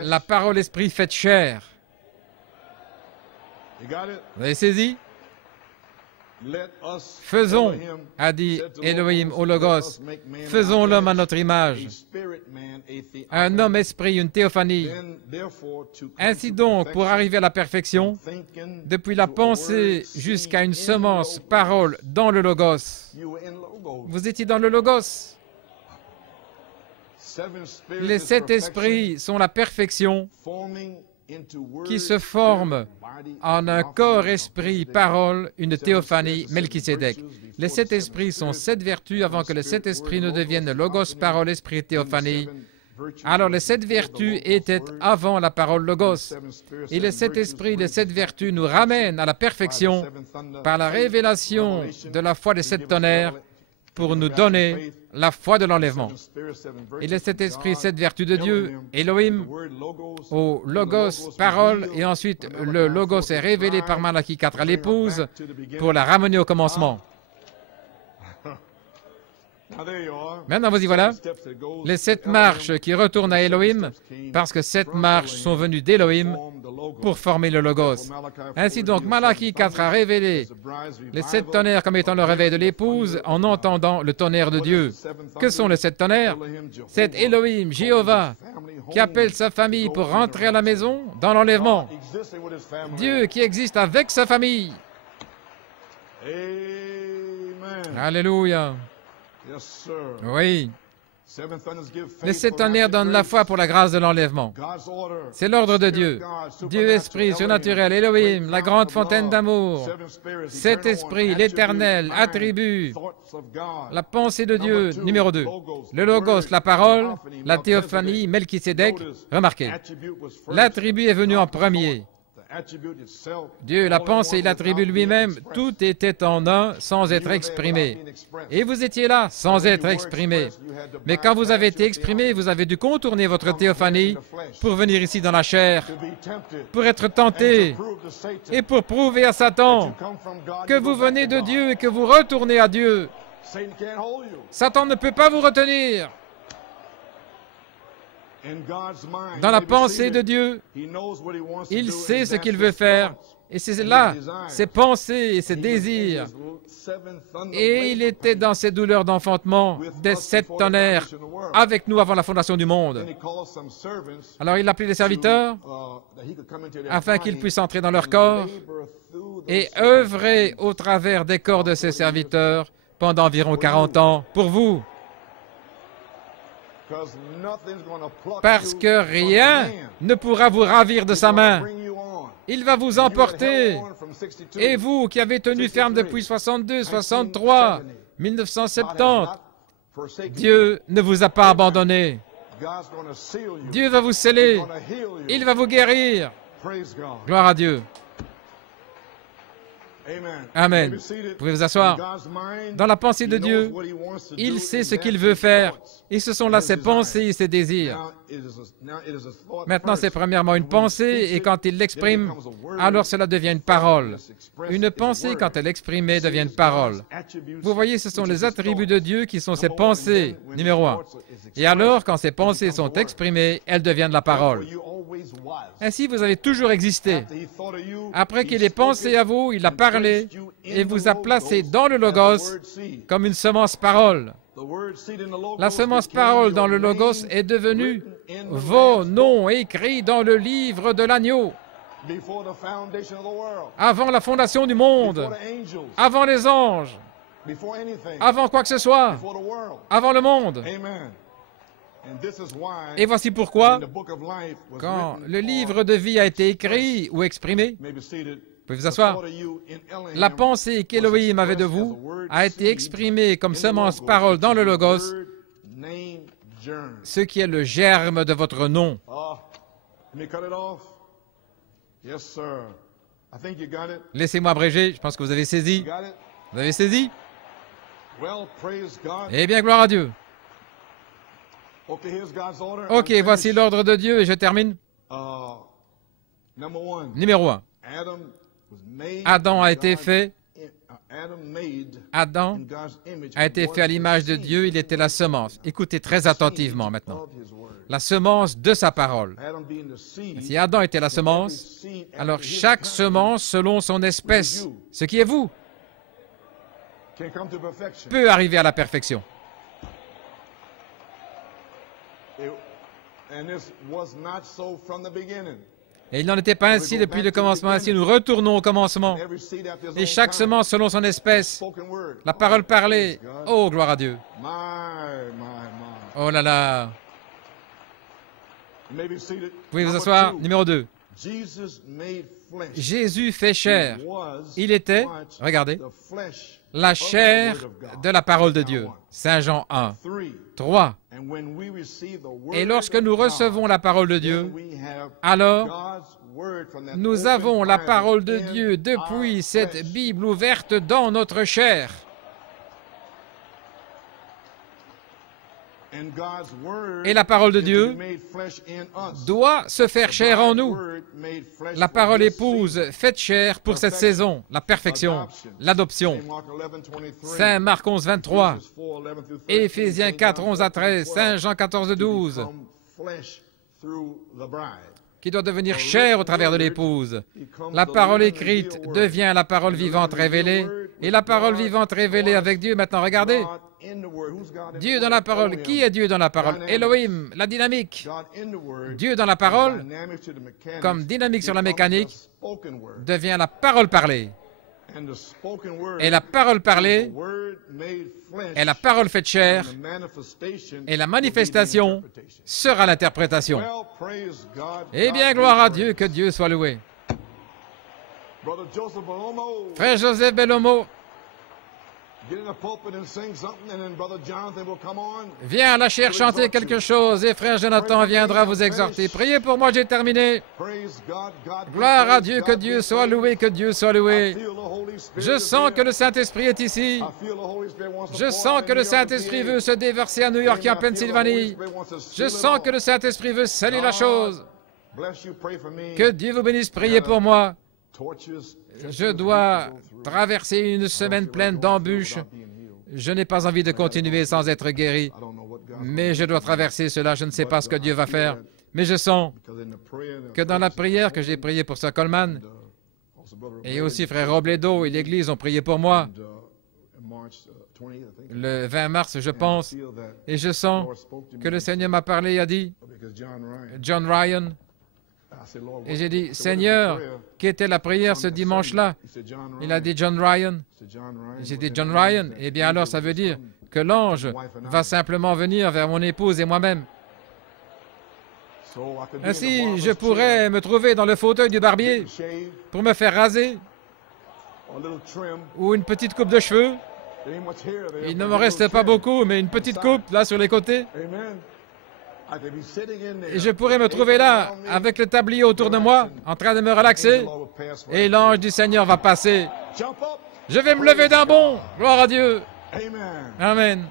la parole esprit faite chair. Vous avez saisi? Faisons, a dit Elohim au Logos, faisons l'homme à notre image. Un homme esprit, une théophanie. Ainsi donc, pour arriver à la perfection, depuis la pensée jusqu'à une semence, parole, dans le Logos. Vous étiez dans le Logos. Les 7 esprits sont la perfection qui se forment en un corps, esprit, parole, une théophanie, Melchisédek. Les 7 esprits sont 7 vertus avant que les 7 esprits ne deviennent logos, parole, esprit, théophanie. Alors les 7 vertus étaient avant la parole logos. Et les 7 esprits, les 7 vertus nous ramènent à la perfection par la révélation de la foi des 7 tonnerres pour nous donner la foi de l'enlèvement. Et les 7 esprits, 7 vertus de Dieu, Elohim, au Logos, parole, et ensuite le Logos est révélé par Malachie 4 à l'épouse pour la ramener au commencement. Maintenant, vous y voilà. Les 7 marches qui retournent à Elohim, parce que 7 marches sont venues d'Elohim pour former le Logos. Ainsi donc, Malachie 4 a révélé les 7 tonnerres comme étant le réveil de l'épouse en entendant le tonnerre de Dieu. Que sont les 7 tonnerres? C'est Elohim, Jéhovah, qui appelle sa famille pour rentrer à la maison dans l'enlèvement. Dieu qui existe avec sa famille. Alléluia. Oui. Les 7 tonnerres donnent la foi pour la grâce de l'enlèvement. C'est l'ordre de Dieu. Dieu esprit surnaturel, Elohim, la grande fontaine d'amour. 7 esprits, l'éternel, attribut, la pensée de Dieu, numéro 2. Le logos, la parole, la théophanie, Melchisédek. Remarquez, l'attribut est venu en premier. Dieu, la pensée et l'attribut lui-même, tout était en un sans être exprimé. Et vous étiez là sans être exprimé. Mais quand vous avez été exprimé, vous avez dû contourner votre théophanie pour venir ici dans la chair, pour être tenté et pour prouver à Satan que vous venez de Dieu et que vous retournez à Dieu. Satan ne peut pas vous retenir. Dans la pensée de Dieu, il sait ce qu'il veut faire. Et c'est là, ses pensées et ses désirs Et il était dans ces douleurs d'enfantement des 7 tonnerres avec nous avant la fondation du monde. Alors il appelait les serviteurs afin qu'ils puissent entrer dans leur corps et œuvrer au travers des corps de ces serviteurs pendant environ 40 ans pour vous. Parce que rien ne pourra vous ravir de sa main. Il va vous emporter. Et vous qui avez tenu ferme depuis 62, 63, 1970, Dieu ne vous a pas abandonné. Dieu va vous sceller. Il va vous guérir. Gloire à Dieu. Amen. Vous pouvez vous asseoir. Dans la pensée de Dieu, il sait ce qu'il veut faire. Et ce sont là ses pensées et ses désirs. Maintenant, c'est premièrement une pensée, et quand il l'exprime, alors cela devient une parole. Une pensée, quand elle est exprimée, devient une parole. Vous voyez, ce sont les attributs de Dieu qui sont ses pensées, numéro 1. Et alors, quand ces pensées sont exprimées, elles deviennent la parole. Ainsi, vous avez toujours existé. Après qu'il ait pensé à vous, il a parlé et vous a placé dans le Logos comme une semence parole. La semence parole dans le Logos est devenue vos noms écrits dans le livre de l'agneau. Avant la fondation du monde, avant les anges, avant quoi que ce soit, avant le monde. Et voici pourquoi, quand le livre de vie a été écrit ou exprimé, vous pouvez vous asseoir, la pensée qu'Élohim avait de vous a été exprimée comme semence parole dans le Logos, ce qui est le germe de votre nom. Laissez-moi abréger, je pense que vous avez saisi. Vous avez saisi? Eh bien, gloire à Dieu. Ok, voici l'ordre de Dieu et je termine. Numéro 1. Adam a été fait. Adam a été fait à l'image de Dieu. Il était la semence. Écoutez très attentivement maintenant. La semence de sa parole. Si Adam était la semence, alors chaque semence selon son espèce, ce qui est vous, peut arriver à la perfection. Et il n'en était pas ainsi depuis le commencement. Ainsi, nous retournons au commencement. Et chaque semence selon son espèce. La parole parlée. Oh, gloire à Dieu. Oh là là. Vous pouvez vous asseoir. Numéro 2. Jésus fait chair. Il était, regardez, la chair de la parole de Dieu. Saint Jean 1. 3. Et lorsque nous recevons la parole de Dieu, alors nous avons la parole de Dieu depuis cette Bible ouverte dans notre chair. Et la parole de Dieu doit se faire chair en nous. La parole épouse faite chair pour cette saison, la perfection, l'adoption. Saint Marc 11, 23, Éphésiens 4, 11 à 13, Saint Jean 14, 12, qui doit devenir chair au travers de l'épouse. La parole écrite devient la parole vivante révélée, et la parole vivante révélée avec Dieu. Maintenant, regardez. Dieu dans la parole. Qui est Dieu dans la parole? Elohim, la dynamique. Dieu dans la parole, comme dynamique sur la mécanique, devient la parole parlée. Et la parole parlée est la parole faite chair, et la manifestation sera l'interprétation. Eh bien, gloire à Dieu, que Dieu soit loué. Frère Joseph Bellomo, viens à la chair chanter quelque chose et frère Jonathan viendra vous exhorter. Priez pour moi, j'ai terminé. Gloire à Dieu, que Dieu soit loué, que Dieu soit loué. Je sens que le Saint-Esprit est ici. Je sens que le Saint-Esprit veut se déverser à New York et en Pennsylvanie. Je sens que le Saint-Esprit veut sceller la chose. Que Dieu vous bénisse, priez pour moi. Je dois traverser une semaine pleine d'embûches. Je n'ai pas envie de continuer sans être guéri. Mais je dois traverser cela. Je ne sais pas ce que Dieu va faire. Mais je sens que dans la prière que j'ai priée pour Sir Coleman, et aussi frère Robledo et l'Église ont prié pour moi, le 20 mars, je pense, et je sens que le Seigneur m'a parlé et a dit, John Ryan, et j'ai dit, Seigneur, qu'était la prière ce dimanche-là? Il a dit John Ryan. J'ai dit John Ryan. Eh bien alors ça veut dire que l'ange va simplement venir vers mon épouse et moi-même. Ainsi, je pourrais me trouver dans le fauteuil du barbier pour me faire raser ou une petite coupe de cheveux. Il ne me reste pas beaucoup, mais une petite coupe là sur les côtés. Et je pourrais me trouver là, avec le tablier autour de moi, en train de me relaxer, et l'ange du Seigneur va passer. Je vais me lever d'un bond. Gloire à Dieu. Amen.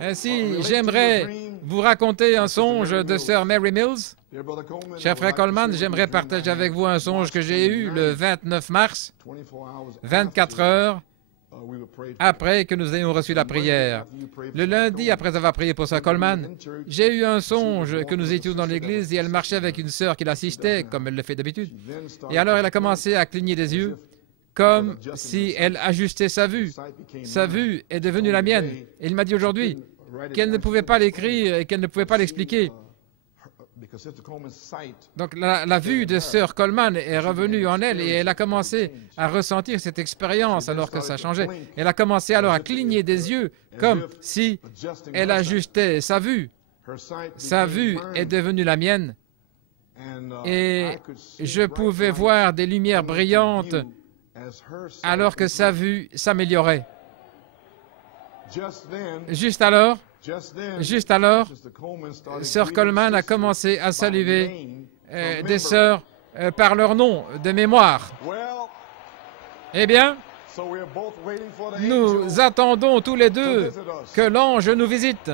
Ainsi, j'aimerais vous raconter un songe de Sœur Mary Mills. Cher frère Coleman, j'aimerais partager avec vous un songe que j'ai eu le 29 mars, 24 heures après que nous ayons reçu la prière. Le lundi, après avoir prié pour Sœur Coleman, j'ai eu un songe que nous étions dans l'église et elle marchait avec une sœur qui l'assistait, comme elle le fait d'habitude. Et alors elle a commencé à cligner des yeux, comme si elle ajustait sa vue. Sa vue est devenue la mienne. Et il m'a dit aujourd'hui qu'elle ne pouvait pas l'écrire et qu'elle ne pouvait pas l'expliquer. Donc la vue de Sœur Coleman est revenue en elle et elle a commencé à ressentir cette expérience alors que ça changeait. Elle a commencé alors à cligner des yeux comme si elle ajustait sa vue. Sa vue est devenue la mienne et je pouvais voir des lumières brillantes alors que sa vue s'améliorait. Juste alors, Sœur Coleman a commencé à saluer des sœurs par leur nom de mémoire. Eh bien, nous attendons tous les deux que l'ange nous visite.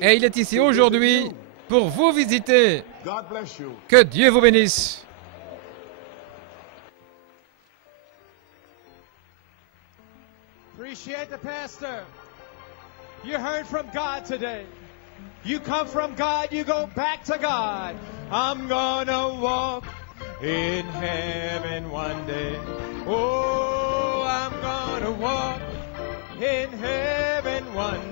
Et il est ici aujourd'hui pour vous visiter. Que Dieu vous bénisse. Appreciate the pastor. You heard from God today. You come from God, you go back to God. I'm gonna walk in heaven one day. Oh, I'm gonna walk in heaven one